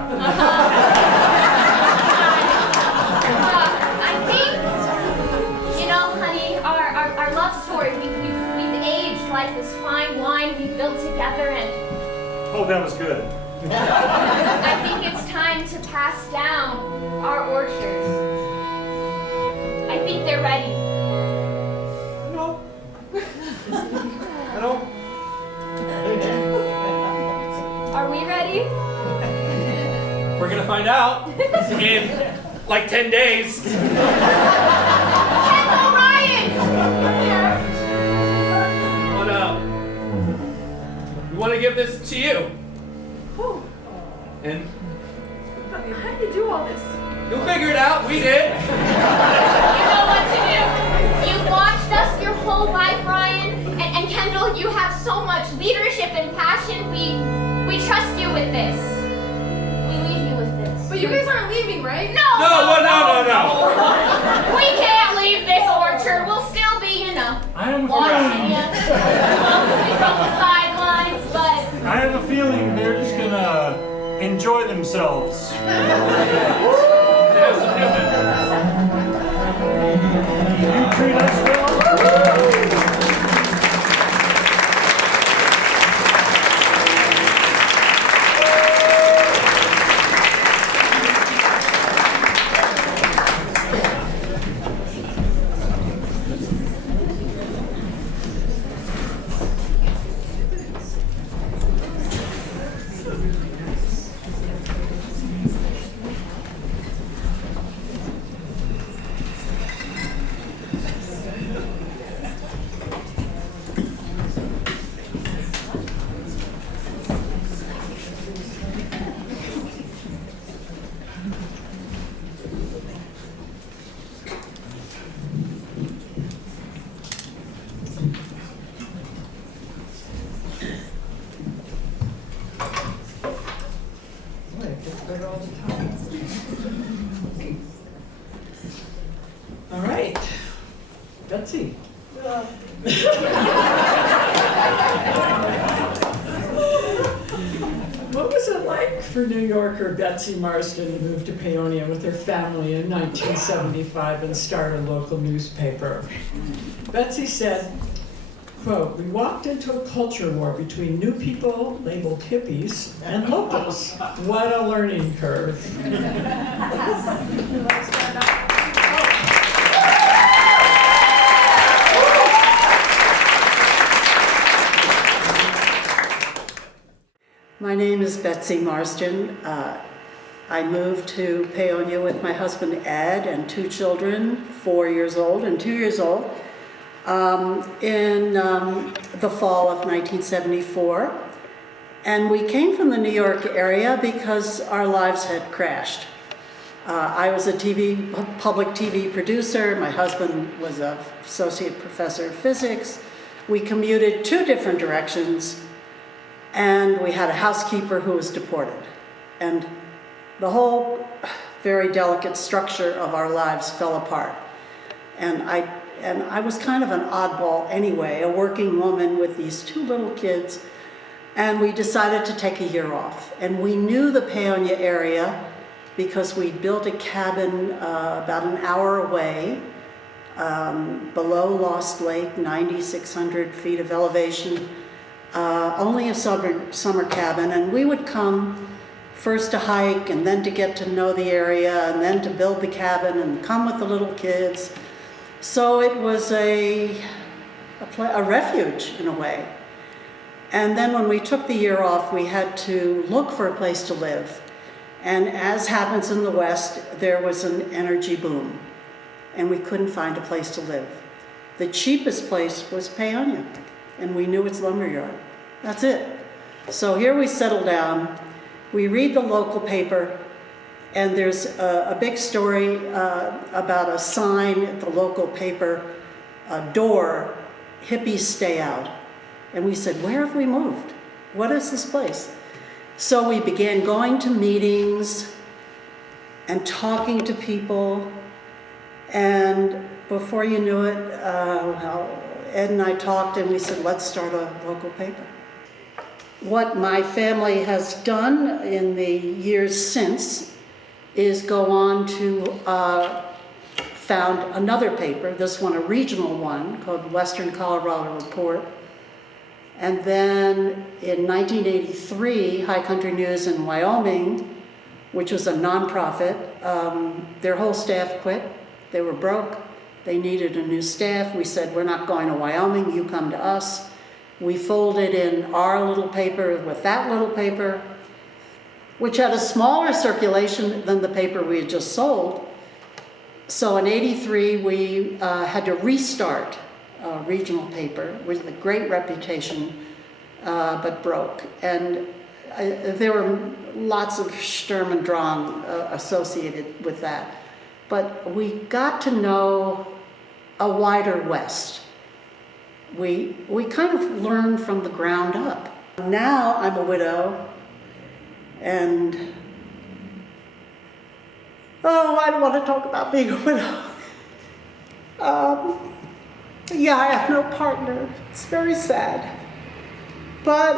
I think, you know, honey, our love story, we've aged like this fine wine we built together, and Oh, that was good. I think it's time to pass down our orchards. I think they're ready. No. I don't. Are we ready? We're gonna find out in like 10 days. Hello, Ryan! What up? want to give this to you. And How do you do all this? you'll figure it out. We did. You know what to do. You've watched us your whole life, Ryan. And Kendall, you have so much leadership and passion. We trust you with this. We leave you with this. But you guys aren't leaving, right? No! We can't leave this orchard. We'll still be, I am watching around. you. Mostly from the sidelines, but... I have a feeling they're just gonna enjoy themselves. You treat us well. All right, Betsy. What was it like for New Yorker Betsy Marsden to move to Paonia with her family in 1975 and start a local newspaper? Betsy said, quote, "We walked into a culture war between new people labeled hippies and locals. What a learning curve." My name is Betsy Marsden. I moved to Paonia with my husband Ed and two children, 4 years old and 2 years old, in the fall of 1974. And we came from the New York area because our lives had crashed. I was a public TV producer. My husband was an associate professor of physics. We commuted 2 different directions, and we had a housekeeper who was deported. And the whole very delicate structure of our lives fell apart. And I was kind of an oddball anyway, a working woman with these 2 little kids. And we decided to take a year off. And we knew the Paonia area because we built a cabin about an hour away, below Lost Lake, 9,600 feet of elevation, only a summer cabin. And we would come first to hike and then to get to know the area and then to build the cabin and come with the little kids. So it was a refuge in a way. And then when we took the year off, we had to look for a place to live. And as happens in the West, there was an energy boom, and we couldn't find a place to live. The cheapest place was Paonia, and we knew its lumberyard. That's it. So here we settle down, we read the local paper, and there's a big story about a sign at the local paper, a door, hippies stay out. And we said, where have we moved? What is this place? So we began going to meetings and talking to people. And before you knew it, Ed and I talked and we said, let's start a local paper. What my family has done in the years since is go on to found another paper, this one a regional one called Western Colorado Report. And then in 1983, High Country News in Wyoming, which was a nonprofit, their whole staff quit. They were broke. They needed a new staff. We said, we're not going to Wyoming, you come to us. We folded in our little paper with that little paper, which had a smaller circulation than the paper we had just sold. So in '83, we had to restart a regional paper with a great reputation but broke. And there were lots of Sturm und Drang associated with that. But we got to know a wider West. We kind of learned from the ground up. Now I'm a widow, and I don't want to talk about being a widow. Yeah, I have no partner. It's very sad. But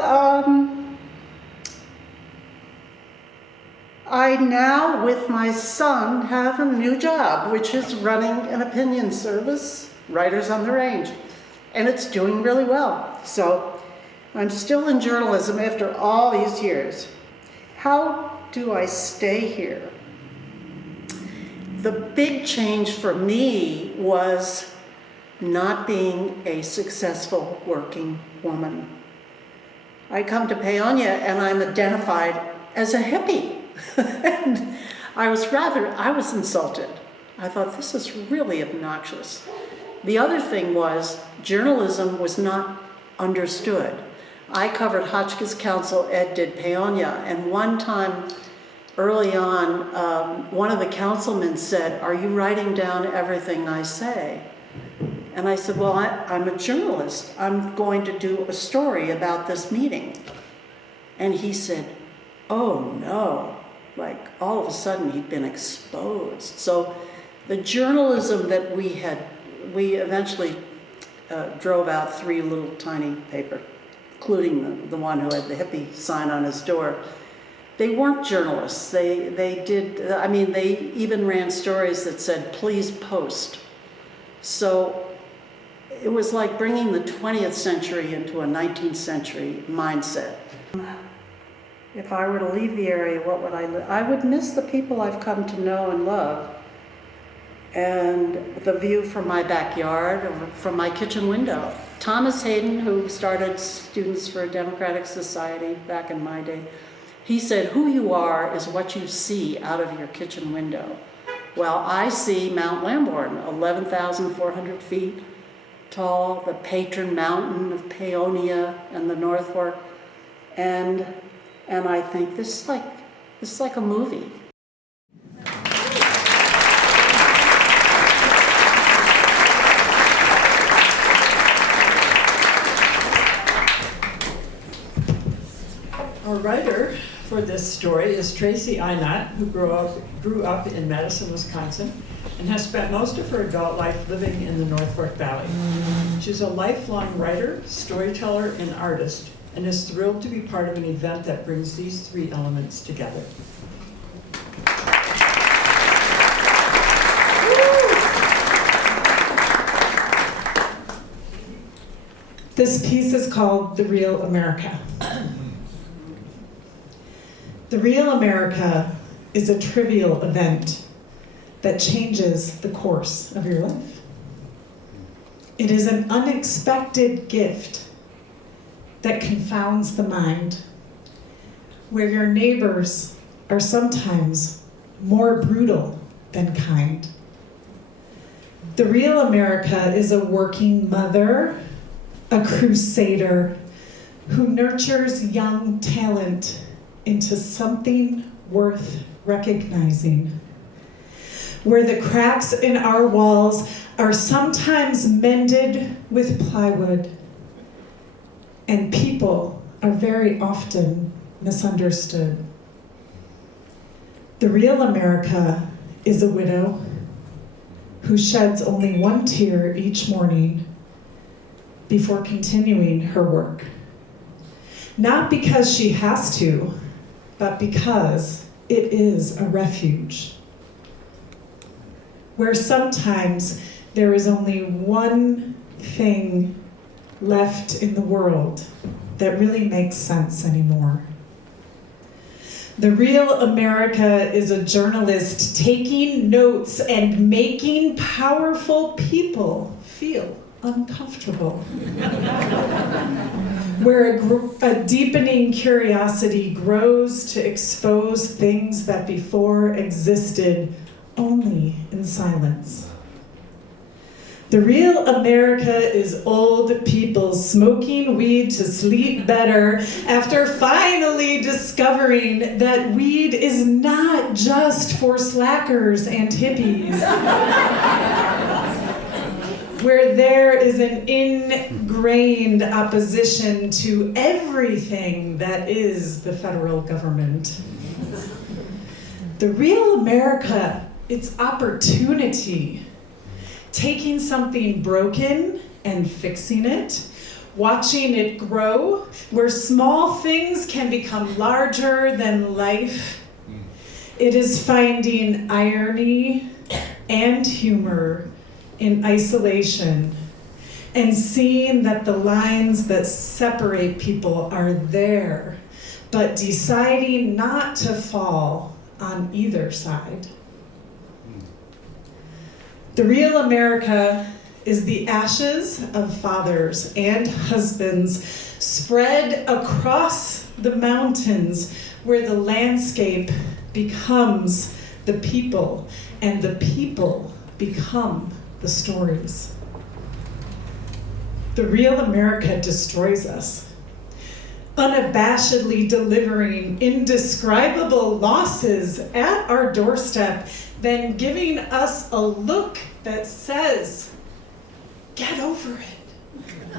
I now, with my son, have a new job, which is running an opinion service, Writers on the Range. And it's doing really well. So I'm still in journalism after all these years. How do I stay here? The big change for me was not being a successful working woman. I come to Paonia and I'm identified as a hippie. And I was insulted. I thought, this is really obnoxious. The other thing was, journalism was not understood. I covered Hotchkiss Council, Ed did Paonia, and one time early on, one of the councilmen said, "Are you writing down everything I say?" And I said, well, I'm a journalist. I'm going to do a story about this meeting. And he said, oh no. Like all of a sudden he'd been exposed. So the journalism that we eventually drove out 3 little tiny paper, including the one who had the hippie sign on his door. They weren't journalists. They even ran stories that said, please post. So it was like bringing the 20th century into a 19th century mindset. If I were to leave the area, what would I would miss the people I've come to know and love, and the view from my backyard or from my kitchen window. Thomas Hayden, who started Students for a Democratic Society back in my day, he said, who you are is what you see out of your kitchen window. Well, I see Mount Lamborn, 11,400 feet tall, the patron mountain of Paonia and the North Fork, and I think this is like a movie. Our writer for this story is Tracy Einat, who grew up in Madison, Wisconsin, and has spent most of her adult life living in the North Fork Valley. She's a lifelong writer, storyteller, and artist, and is thrilled to be part of an event that brings these 3 elements together. This piece is called The Real America. The Real America is a trivial event that changes the course of your life. It is an unexpected gift that confounds the mind, where your neighbors are sometimes more brutal than kind. The Real America is a working mother, a crusader who nurtures young talent into something worth recognizing, where the cracks in our walls are sometimes mended with plywood, and people are very often misunderstood. The Real America is a widow who sheds only 1 tear each morning before continuing her work. Not because she has to, but because it is a refuge, where sometimes there is only one thing left in the world that really makes sense anymore. The Real America is a journalist taking notes and making powerful people feel uncomfortable. Where a deepening curiosity grows to expose things that before existed only in silence. The real America is old people smoking weed to sleep better after finally discovering that weed is not just for slackers and hippies. Where there is an ingrained opposition to everything that is the federal government. The real America, it's opportunity. Taking something broken and fixing it, watching it grow, where small things can become larger than life. It is finding irony and humor in isolation and seeing that the lines that separate people are there, but deciding not to fall on either side. The real America is the ashes of fathers and husbands spread across the mountains where the landscape becomes the people and the people become the stories. The real America destroys us, unabashedly delivering indescribable losses at our doorstep, then giving us a look that says, get over it.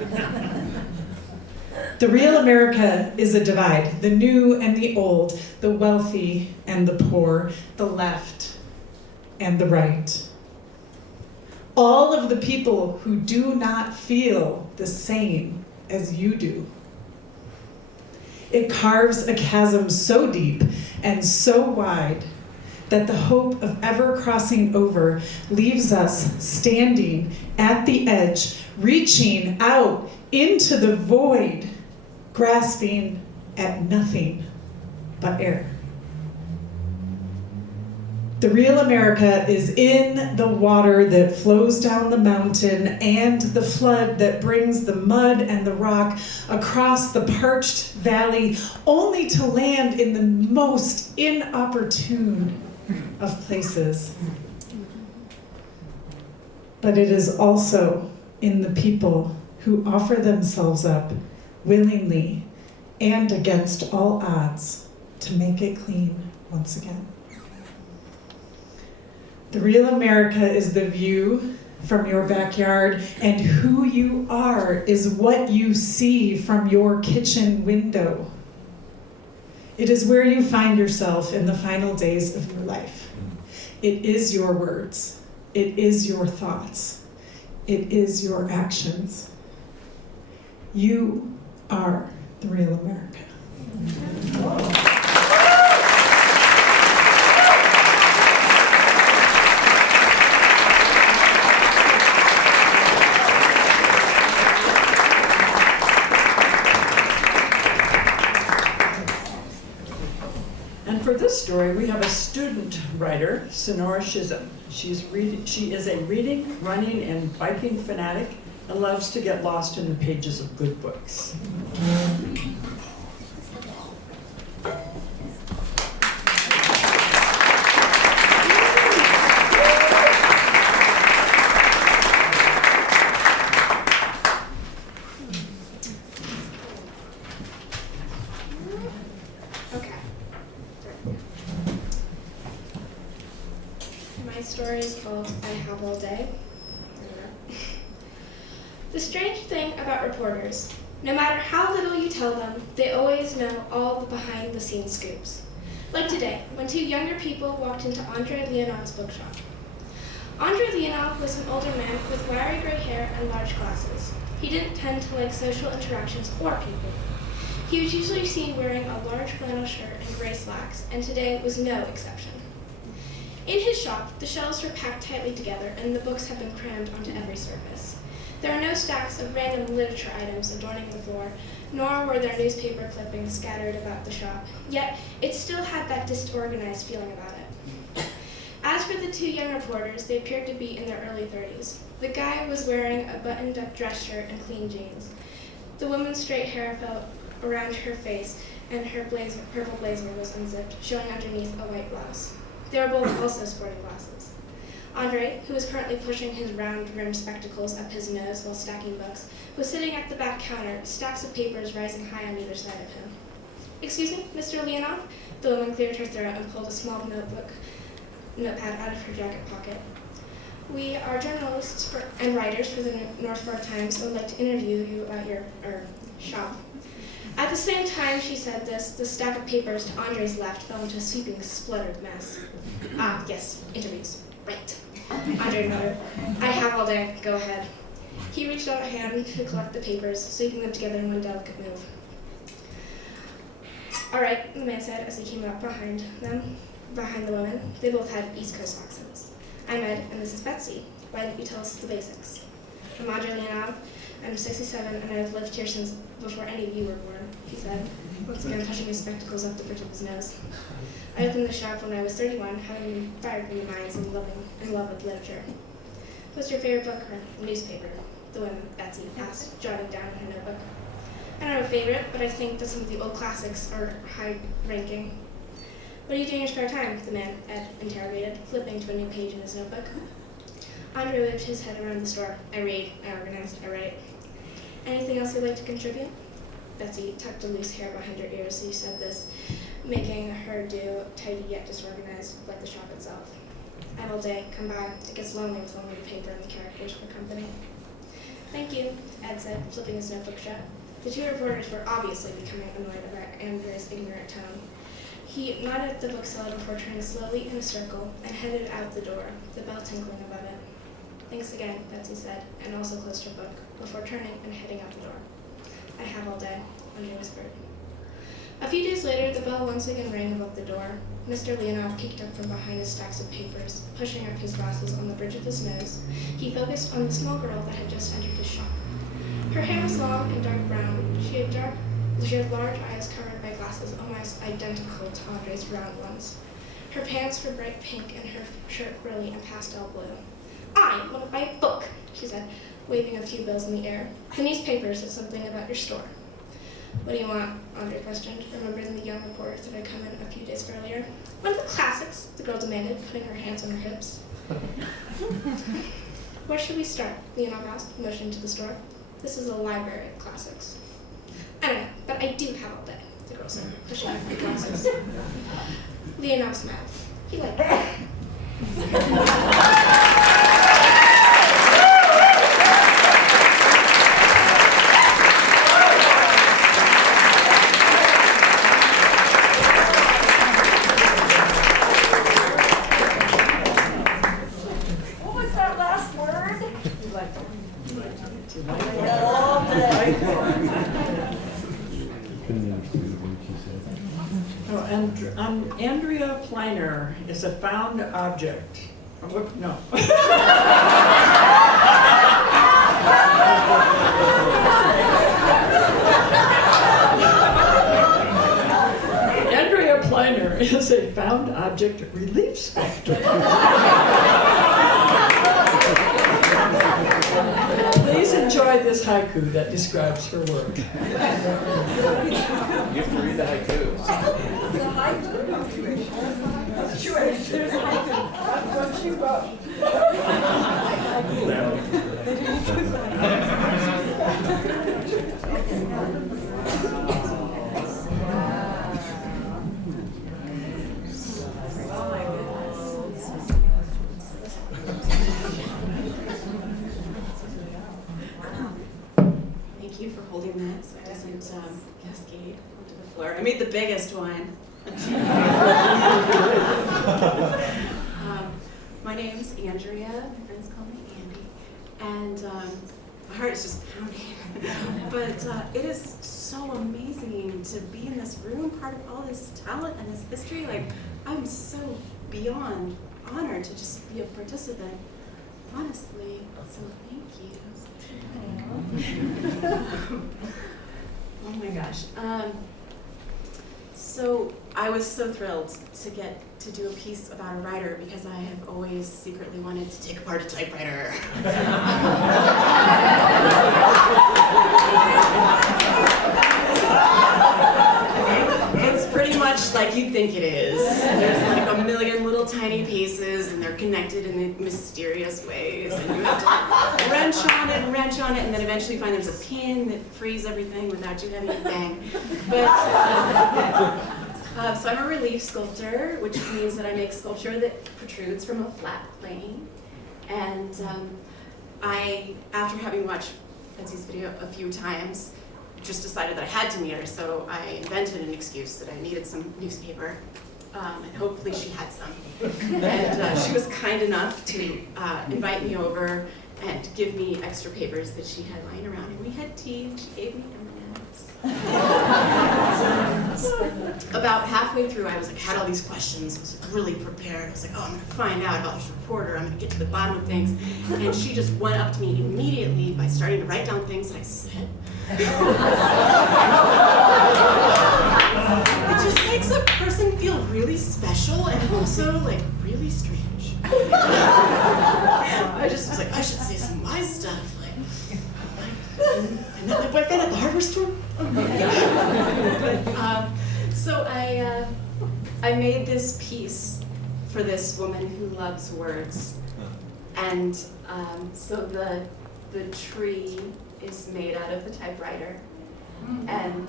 The real America is a divide, the new and the old, the wealthy and the poor, the left and the right. All of the people who do not feel the same as you do. It carves a chasm so deep and so wide that the hope of ever crossing over leaves us standing at the edge, reaching out into the void, grasping at nothing but air. The real America is in the water that flows down the mountain and the flood that brings the mud and the rock across the parched valley, only to land in the most inopportune of places. But it is also in the people who offer themselves up willingly and against all odds to make it clean once again. The real America is the view from your backyard, and who you are is what you see from your kitchen window. It is where you find yourself in the final days of your life. It is your words. It is your thoughts. It is your actions. You are the real America. For this story, we have a student writer, Sonora Chisholm. She is a reading, running, and biking fanatic and loves to get lost in the pages of good books. Story is called I Have All Day. The strange thing about reporters, no matter how little you tell them, they always know all the behind-the-scenes scoops. Like today, when two younger people walked into Andre Leonov's bookshop. Andre Leonov was an older man with wiry gray hair and large glasses. He didn't tend to like social interactions or people. He was usually seen wearing a large flannel shirt and gray slacks, and today was no exception. In his shop, the shelves were packed tightly together and the books have been crammed onto every surface. There are no stacks of random literature items adorning the floor, nor were there newspaper clippings scattered about the shop, yet it still had that disorganized feeling about it. As for the two young reporters, they appeared to be in their early 30s. The guy was wearing a buttoned-up dress shirt and clean jeans. The woman's straight hair fell around her face and her purple blazer was unzipped, showing underneath a white blouse. They were both also sporting glasses. Andre, who was currently pushing his round-rimmed spectacles up his nose while stacking books, was sitting at the back counter, stacks of papers rising high on either side of him. "Excuse me, Mr. Leonov?" The woman cleared her throat and pulled a small notepad out of her jacket pocket. "We are journalists and writers for the North Fork Times and would like to interview you about your shop." At the same time she said this, the stack of papers to Andre's left fell into a sweeping, spluttered mess. "Ah, yes, interviews. Right." Andre nodded. "I have all day. Go ahead." He reached out a hand to collect the papers, sweeping them together in one delicate move. "All right," the man said as he came up behind the woman. They both had East Coast accents. "I'm Ed, and this is Betsy. Why don't you tell us the basics?" "I'm Andre Leonov. I'm 67, and I've lived here since before any of you were born," he said, once again pushing his spectacles up the bridge of his nose. "I opened the shop when I was 31, having been fired from the mines and in love with literature." "What's your favorite book or newspaper?" the woman, Betsy, asked, jotting down in her notebook. "I don't have a favorite, but I think that some of the old classics are high-ranking." "What do you do in your spare time?" the man, Ed, interrogated, flipping to a new page in his notebook. Andre waved his head around the store. "I read, I organize, I write." "Anything else you'd like to contribute?" Betsy tucked a loose hair behind her ears as he said this, making her do tidy yet disorganized, like the shop itself. "I have all day. Come by. It gets lonely with only the paper and the characters for company." "Thank you," Ed said, flipping his notebook shut. The two reporters were obviously becoming annoyed about Andre's ignorant tone. He nodded at the bookseller before turning slowly in a circle and headed out the door, the bell tinkling above it. "Thanks again," Betsy said, and also closed her book, before turning and heading out the door. "I have all day," Andre whispered. A few days later, the bell once again rang above the door. Mr. Leonov peeked up from behind his stacks of papers, pushing up his glasses on the bridge of his nose. He focused on the small girl that had just entered his shop. Her hair was long and dark brown. She had large eyes covered by glasses almost identical to Andre's round ones. Her pants were bright pink and her shirt frilly and pastel blue. "I want to buy a book," she said, waving a few bills in the air. "The newspaper said something about your store." "What do you want?" Andre questioned, remembering the young reporters that had come in a few days earlier. "One of the classics," the girl demanded, putting her hands on her hips. "Where should we start?" Leonov asked, motioning to the store. "This is a library of classics." "I don't know, but I do have all day," the girl said, pushing up her glasses. Leonov smiled. He liked it. What was that last word? All day. Oh, and Andrea Pleiner is a found object. Oh, whoop, no. Andrea Pleiner is a found object relief sculptor. Please enjoy this haiku that describes her work. You have to read the haiku. The haiku? There's a haiku. That's what she wrote. Thank you for holding that so it doesn't cascade onto the floor. I made the biggest one. My name's Andrea. My friends call me Andy. And my heart is just pounding. But it is so amazing to be in this room, part of all this talent and this history. Like, I'm so beyond honored to just be a participant. Honestly, so thank you. Oh my gosh. So I was so thrilled to get to do a piece about a writer because I have always secretly wanted to take apart a typewriter. It's pretty much much like you'd think it is. There's like a million little tiny pieces, and they're connected in mysterious ways, and you have to wrench on it, and then eventually find there's a pin that frees everything without you having to bang. But so I'm a relief sculptor, which means that I make sculpture that protrudes from a flat plane. And I, after having watched Betsy's video a few times, just decided that I had to meet her, so I invented an excuse that I needed some newspaper, and hopefully she had some. And she was kind enough to invite me over and give me extra papers that she had lying around, and we had tea, and she gave me M&Ms. About halfway through, I was like, had all these questions, I was like, really prepared. I was like, oh, I'm gonna find out about this reporter, I'm gonna get to the bottom of things. And she just went up to me immediately by starting to write down things that I said. It just makes a person feel really special and also like really strange. I just was like, I should say some of my stuff. Like, I met my boyfriend at the hardware store. So I made this piece for this woman who loves words, and so the tree is made out of the typewriter, and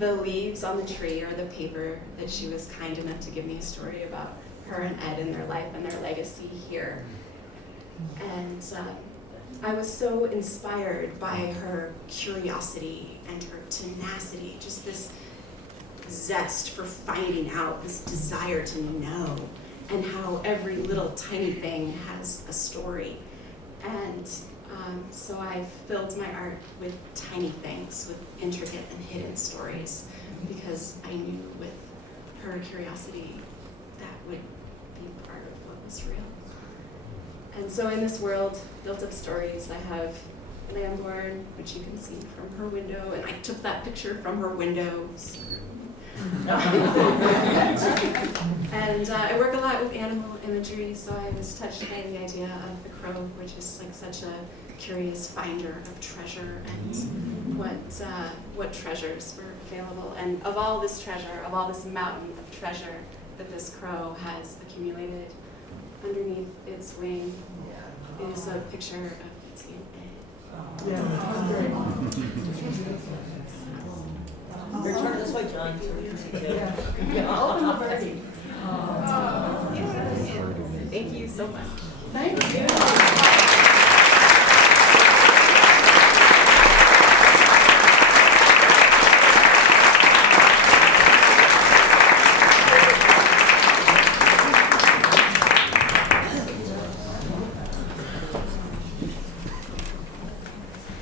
the leaves on the tree are the paper that she was kind enough to give me a story about her and Ed and their life and their legacy here. And I was so inspired by her curiosity and her tenacity, just this zest for finding out, this desire to know, and how every little tiny thing has a story. And so I filled my art with tiny things, with intricate and hidden stories, because I knew with her curiosity that would be part of what was real. And so in this world, built up stories, I have Lamborn, which you can see from her window, and I took that picture from her window. And I work a lot with animal imagery, so I was touched by the idea of the crow, which is like such a curious finder of treasure and what treasures were available. And of all this treasure, of all this mountain of treasure that this crow has accumulated, underneath its wing is a picture of Betsy and Ed. Your turn this way, John. Open the birdie. Thank you so much. Thank you.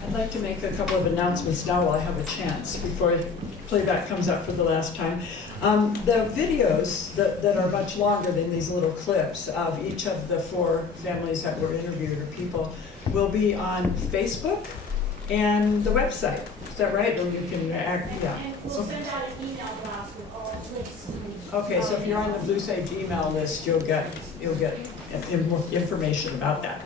I'd like to make a couple of announcements now while I have a chance before playback comes up for the last time. The videos that are much longer than these little clips of each of the 4 families that were interviewed or people will be on Facebook and the website. Is that right? Or you can yeah. And we'll send out an email blast with all links. Okay, so if you're on the Blue Sage email list, you'll get information about that.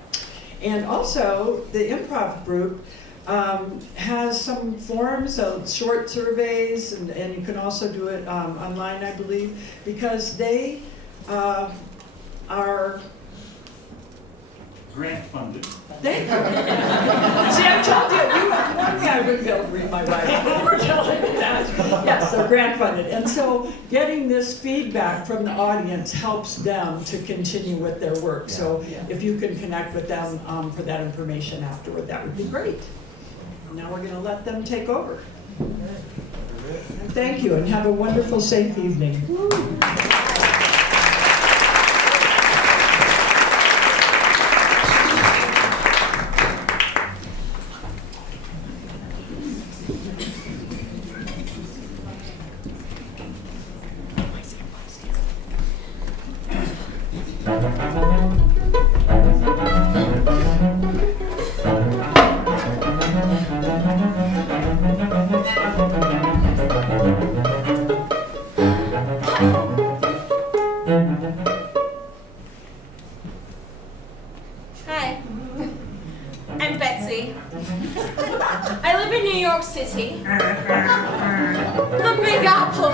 And also, the improv group has some forms of short surveys, and you can also do it online, I believe, because they are grant funded. Thank you. See, I told you, one way I wouldn't be able to read my writing. We're telling me that. Yes, they're grant funded. And so getting this feedback from the audience helps them to continue with their work. So if you can connect with them for that information afterward, that would be great. Now we're going to let them take over. And thank you, and have a wonderful, safe evening. Hi, I'm Betsy. I live in New York City. The Big Apple.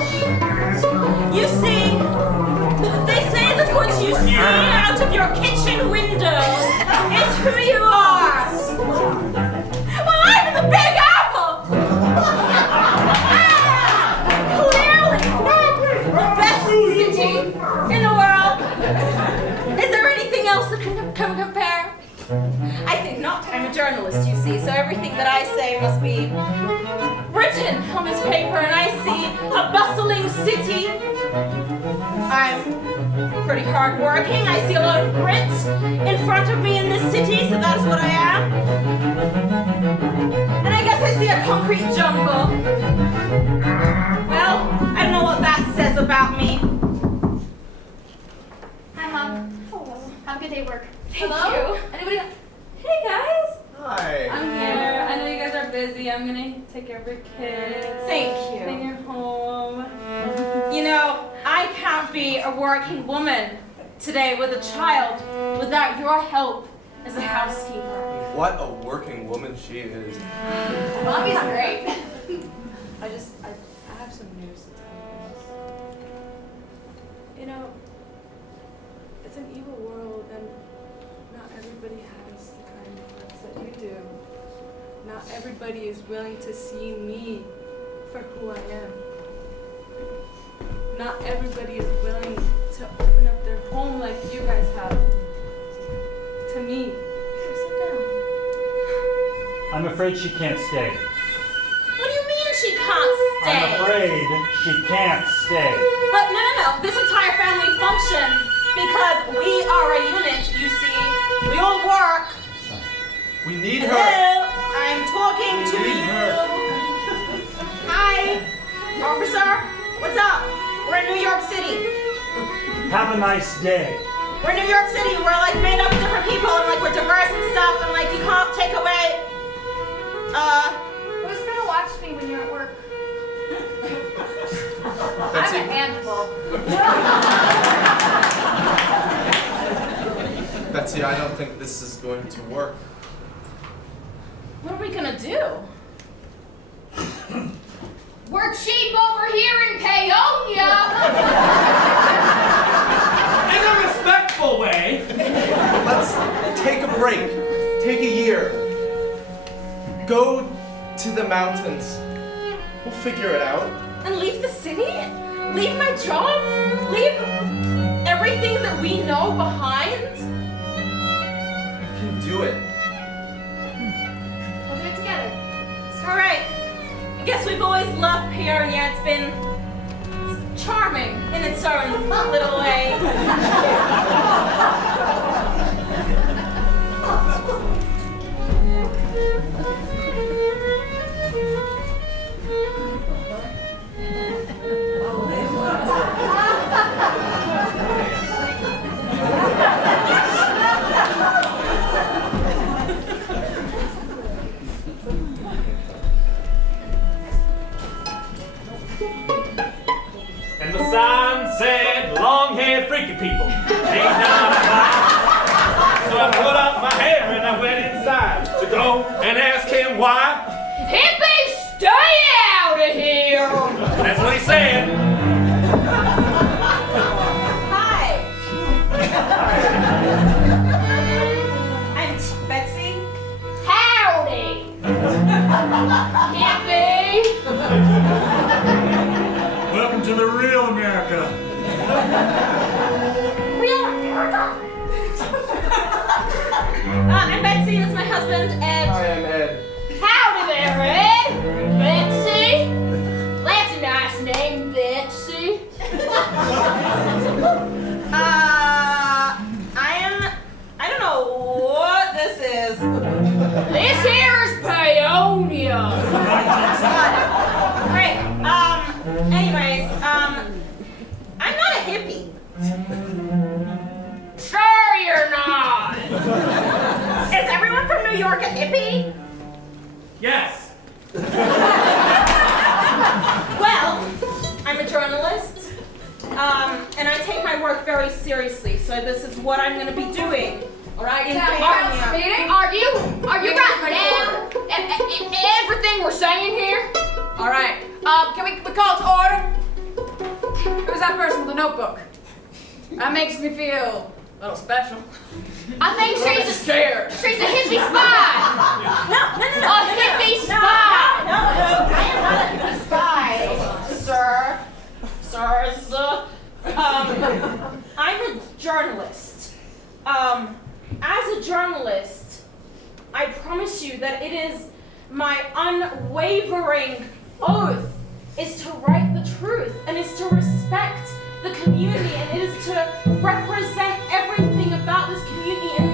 You see out of your kitchen windows is who you are. Well, I'm in the Big Apple. Clearly, the best city in the world. Is there anything else that can compare? I think not. I'm a journalist, you see, so everything that I say must be written on this paper, and I see a bustling city. I'm pretty hardworking. I see a lot of grit in front of me in this city, so that's what I am. And I guess I see a concrete jungle. Well, I don't know what that says about me. Hi, Mom. Hello. Have a good day at work. Thank Hello? you. Anybody? Hey, guys. Hi. I'm here. I know you guys are busy. I'm gonna take care of your kids. Thank you. Clean your home. You know, I can't be a working woman today with a child without your help as a housekeeper. What a working woman she is. Mommy's great. I have some news to tell you guys. You know, it's an evil world, and not everybody has the kind of hearts that you do. Not everybody is willing to see me for who I am. Not everybody is willing to open up their home like you guys have to me. Sit down. I'm afraid she can't stay. What do you mean she can't stay? I'm afraid she can't stay. But no. This entire family functions because we are a unit, you see. We all work. We need Hello, her. I'm talking to need you. her. Hi, officer. What's up? We're in New York City. Have a nice day. We're in New York City. We're like made up of different people and like we're diverse and stuff and like you can't take away. Who's gonna watch me when you're at work? Betsy. I'm a handful. Betsy, I don't think this is going to work. What are we gonna do? We're cheap over here in Paonia. In a respectful way. Let's take a break. Take a year. Go to the mountains. We'll figure it out. And leave the city? Leave my job? Leave everything that we know behind? We can do it. We'll do it together. All right. I guess we've always loved Paonia. It's been charming in its own little way. And the sign said, long-haired freaky people. Ain't down the line. So I put up my hair and I went inside to go and ask him why. Hippies, stay out of here. That's what he said. Hi. I'm Betsy. Howdy. Hippie. Welcome to the real America. Real America. I'm Betsy. This is my husband, Ed. I am Ed. Howdy there, Ed. Betsy. That's a nice name, Betsy. I don't know what this is. This here is Paonia. Great. Anyways, I'm not a hippie. Sure you're not. Is everyone from New York a hippie? Yes. Well, I'm a journalist, and I take my work very seriously, so this is what I'm going to be doing. All right, In house meeting. Are you writing down everything we're saying here? All right. Can we call to order? Who's that person with the notebook? That makes me feel a little special. I think she's a scared. She's a hippie spy. No. A hippie spy. No, I am not a hippie spy, sir. Sirs. I'm a journalist. As a journalist, I promise you that it is my unwavering oath is to write the truth and is to respect the community and it is to represent everything about this community in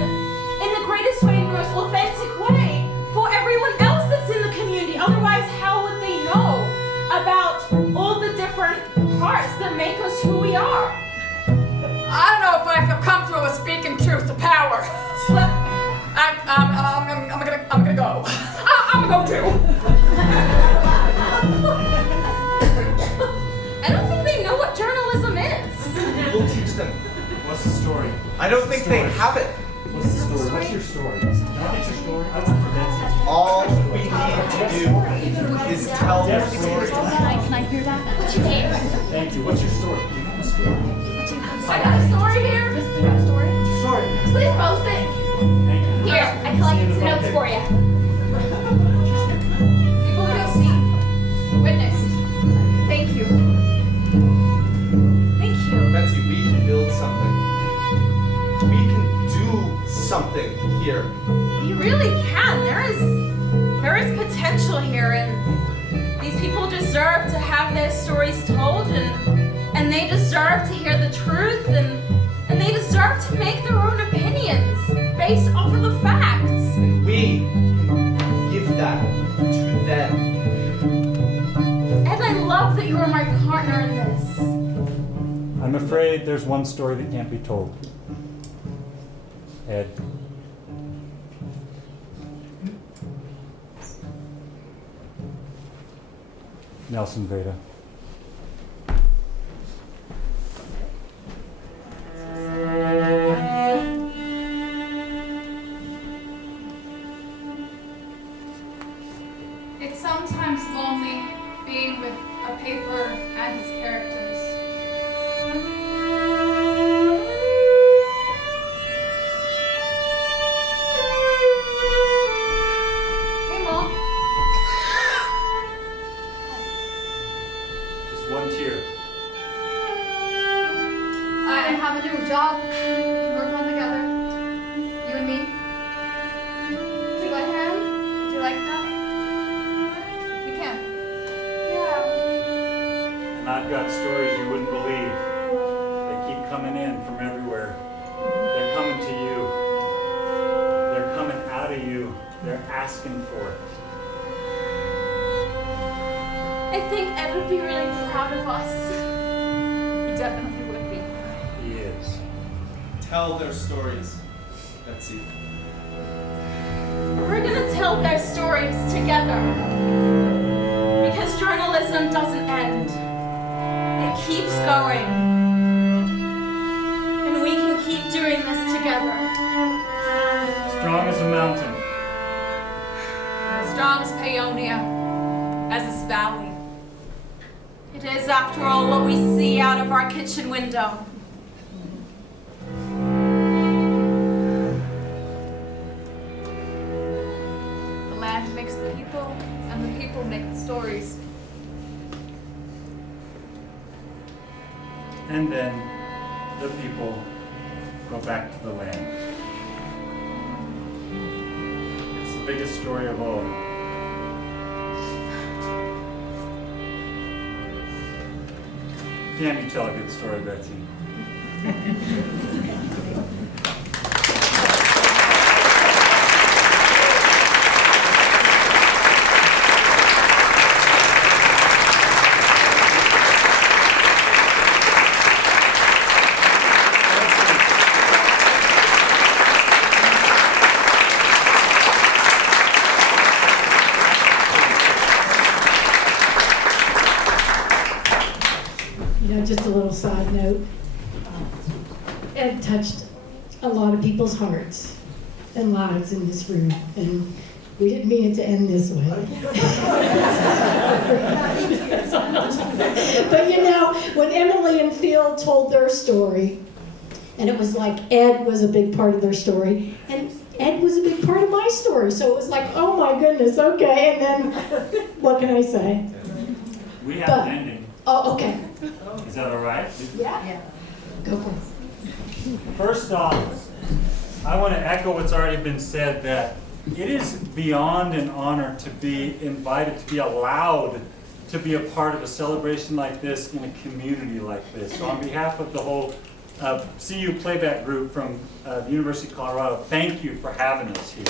the greatest way, in the most authentic way for everyone else that's in the community. Otherwise, how would they know about all the different parts that make us who we are? I don't know if I feel comfortable with speaking truth to power. But I'm gonna go. I'm gonna go too. I don't think they know what journalism is. We'll teach them. What's the story? I don't think they have it. What's the story? What's your story? Can I get your story? All we need to do is tell their story. Can I hear that? What's your name? Thank you. What's your story? Do you have a story? I got a story here. You got a story? Story. Please post it. Thank you. Here, I collected some notes for you. People who see, witnessed. Thank you. Thank you. Betsy, we can build something. We can do something here. You really can. There is potential here, and these people deserve to have their stories told, and they deserve to hear the truth, and they deserve to make their own opinions based off of the facts. And we can give that to them. And I love that you are my partner in this. I'm afraid there's one story that can't be told. Ed. Nelson Veda. It's sometimes lonely being with a paper and its characters. Hey, Mom. Just one tear. I have a new job. We can work on together. You and me. Do you like him? Do you like that? We can. Yeah. And I've got stories you wouldn't believe. They keep coming in from everywhere. They're coming to you. They're coming out of you. They're asking for it. I think Ed would be really proud of us. He definitely would be. He is. Tell their stories, Betsy. We're gonna tell their stories together. Because journalism doesn't end. It keeps going. And we can keep doing this together. Strong as a mountain. Strong as Paonia, as this valley. It is, after all, what we see out of our kitchen window. The land makes the people, and the people make the stories. And then the people go back to the land. It's the biggest story of all. Can't you tell a good story, Betsy? Just a little side note. Ed touched a lot of people's hearts and lives in this room, and we didn't mean it to end this way. But you know, when Emily and Phil told their story, And it was like Ed was a big part of their story, and Ed was a big part of my story. So it was like, oh my goodness, okay. And then, what can I say? We have an ending. Oh, okay. Is that all right? Yeah. Go for it. First off, I want to echo what's already been said, that it is beyond an honor to be invited, to be allowed to be a part of a celebration like this in a community like this. So on behalf of the whole CU playback group from the University of Colorado, thank you for having us here.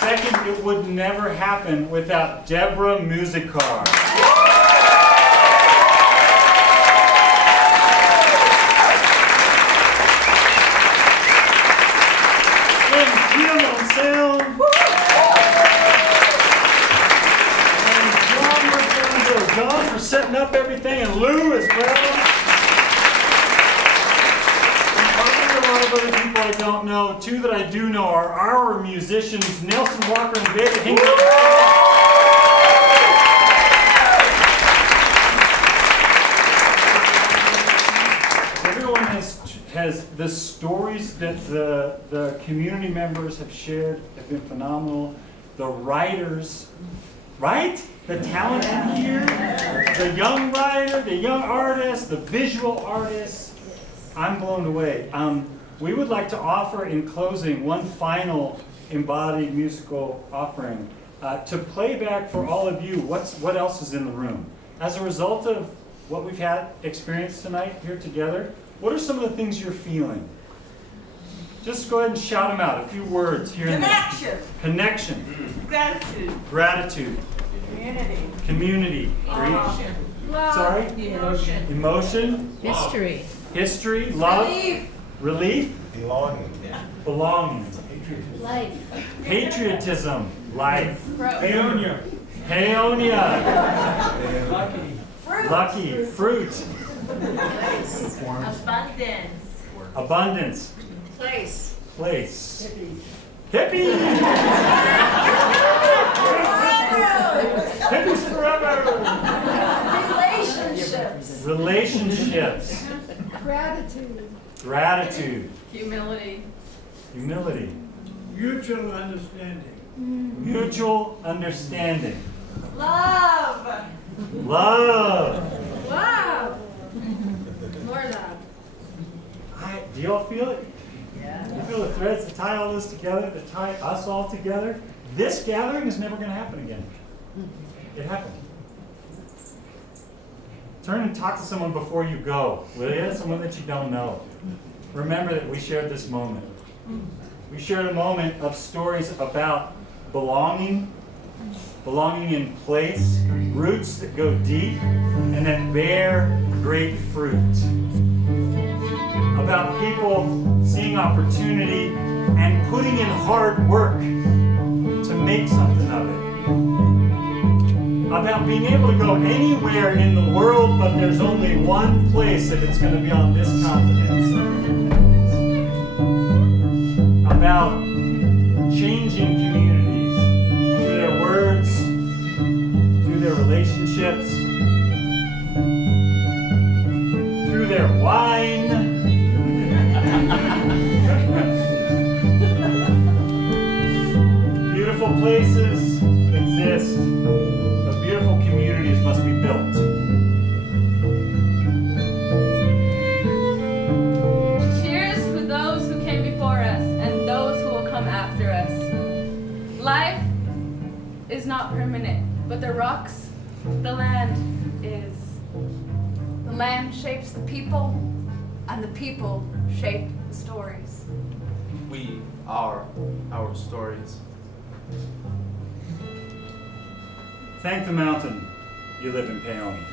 Second, it would never happen without Deborah Musicar. And Jim on sound. And John for setting up everything, and Lou as well. A lot of other people I don't know. Two that I do know are our musicians, Nelson Walker and David Hinckley. Everyone has the stories that the community members have shared have been phenomenal. The writers, right? The talent in here, the young writer, the young artist, the visual artist. I'm blown away. We would like to offer in closing one final embodied musical offering to play back for all of you what else is in the room. As a result of what we've had experienced tonight here together, what are some of the things you're feeling? Just go ahead and shout them out, a few words here and there. Connection. Connection. Gratitude. Gratitude. Community. Community. Emotion. Love. Sorry? Emotion. Emotion. History. History. Love. Relief. Relief. Belonging. Belonging. Life. Patriotism. Life. Paonia. Paonia. Lucky. Fruit. Lucky. Fruit. Abundance. Abundance. Place. Place. Hippie. Hippies forever. Relationships. Relationships. Gratitude. Gratitude. Humility. Humility. Mutual understanding. Mutual understanding. Love. Love. Love. More love. Do y'all feel it? Yeah. You feel the threads that tie all this together, that tie us all together? This gathering is never going to happen again. It happened. Turn and talk to someone before you go, will you? Someone that you don't know. Remember that we shared this moment. We shared a moment of stories about belonging, belonging in place, roots that go deep, and that bear great fruit. About people seeing opportunity and putting in hard work to make something of it. About being able to go anywhere in the world, but there's only one place if it's going to be on this continent. About changing communities through their words, through their relationships, through their wine. Beautiful places exist, but beautiful communities must be built. Cheers for those who came before us and those who will come after us. Life is not permanent, but the rocks, the land is. The land shapes the people, and the people shape the stories. We are our stories. Thank the mountain you live in Paonia.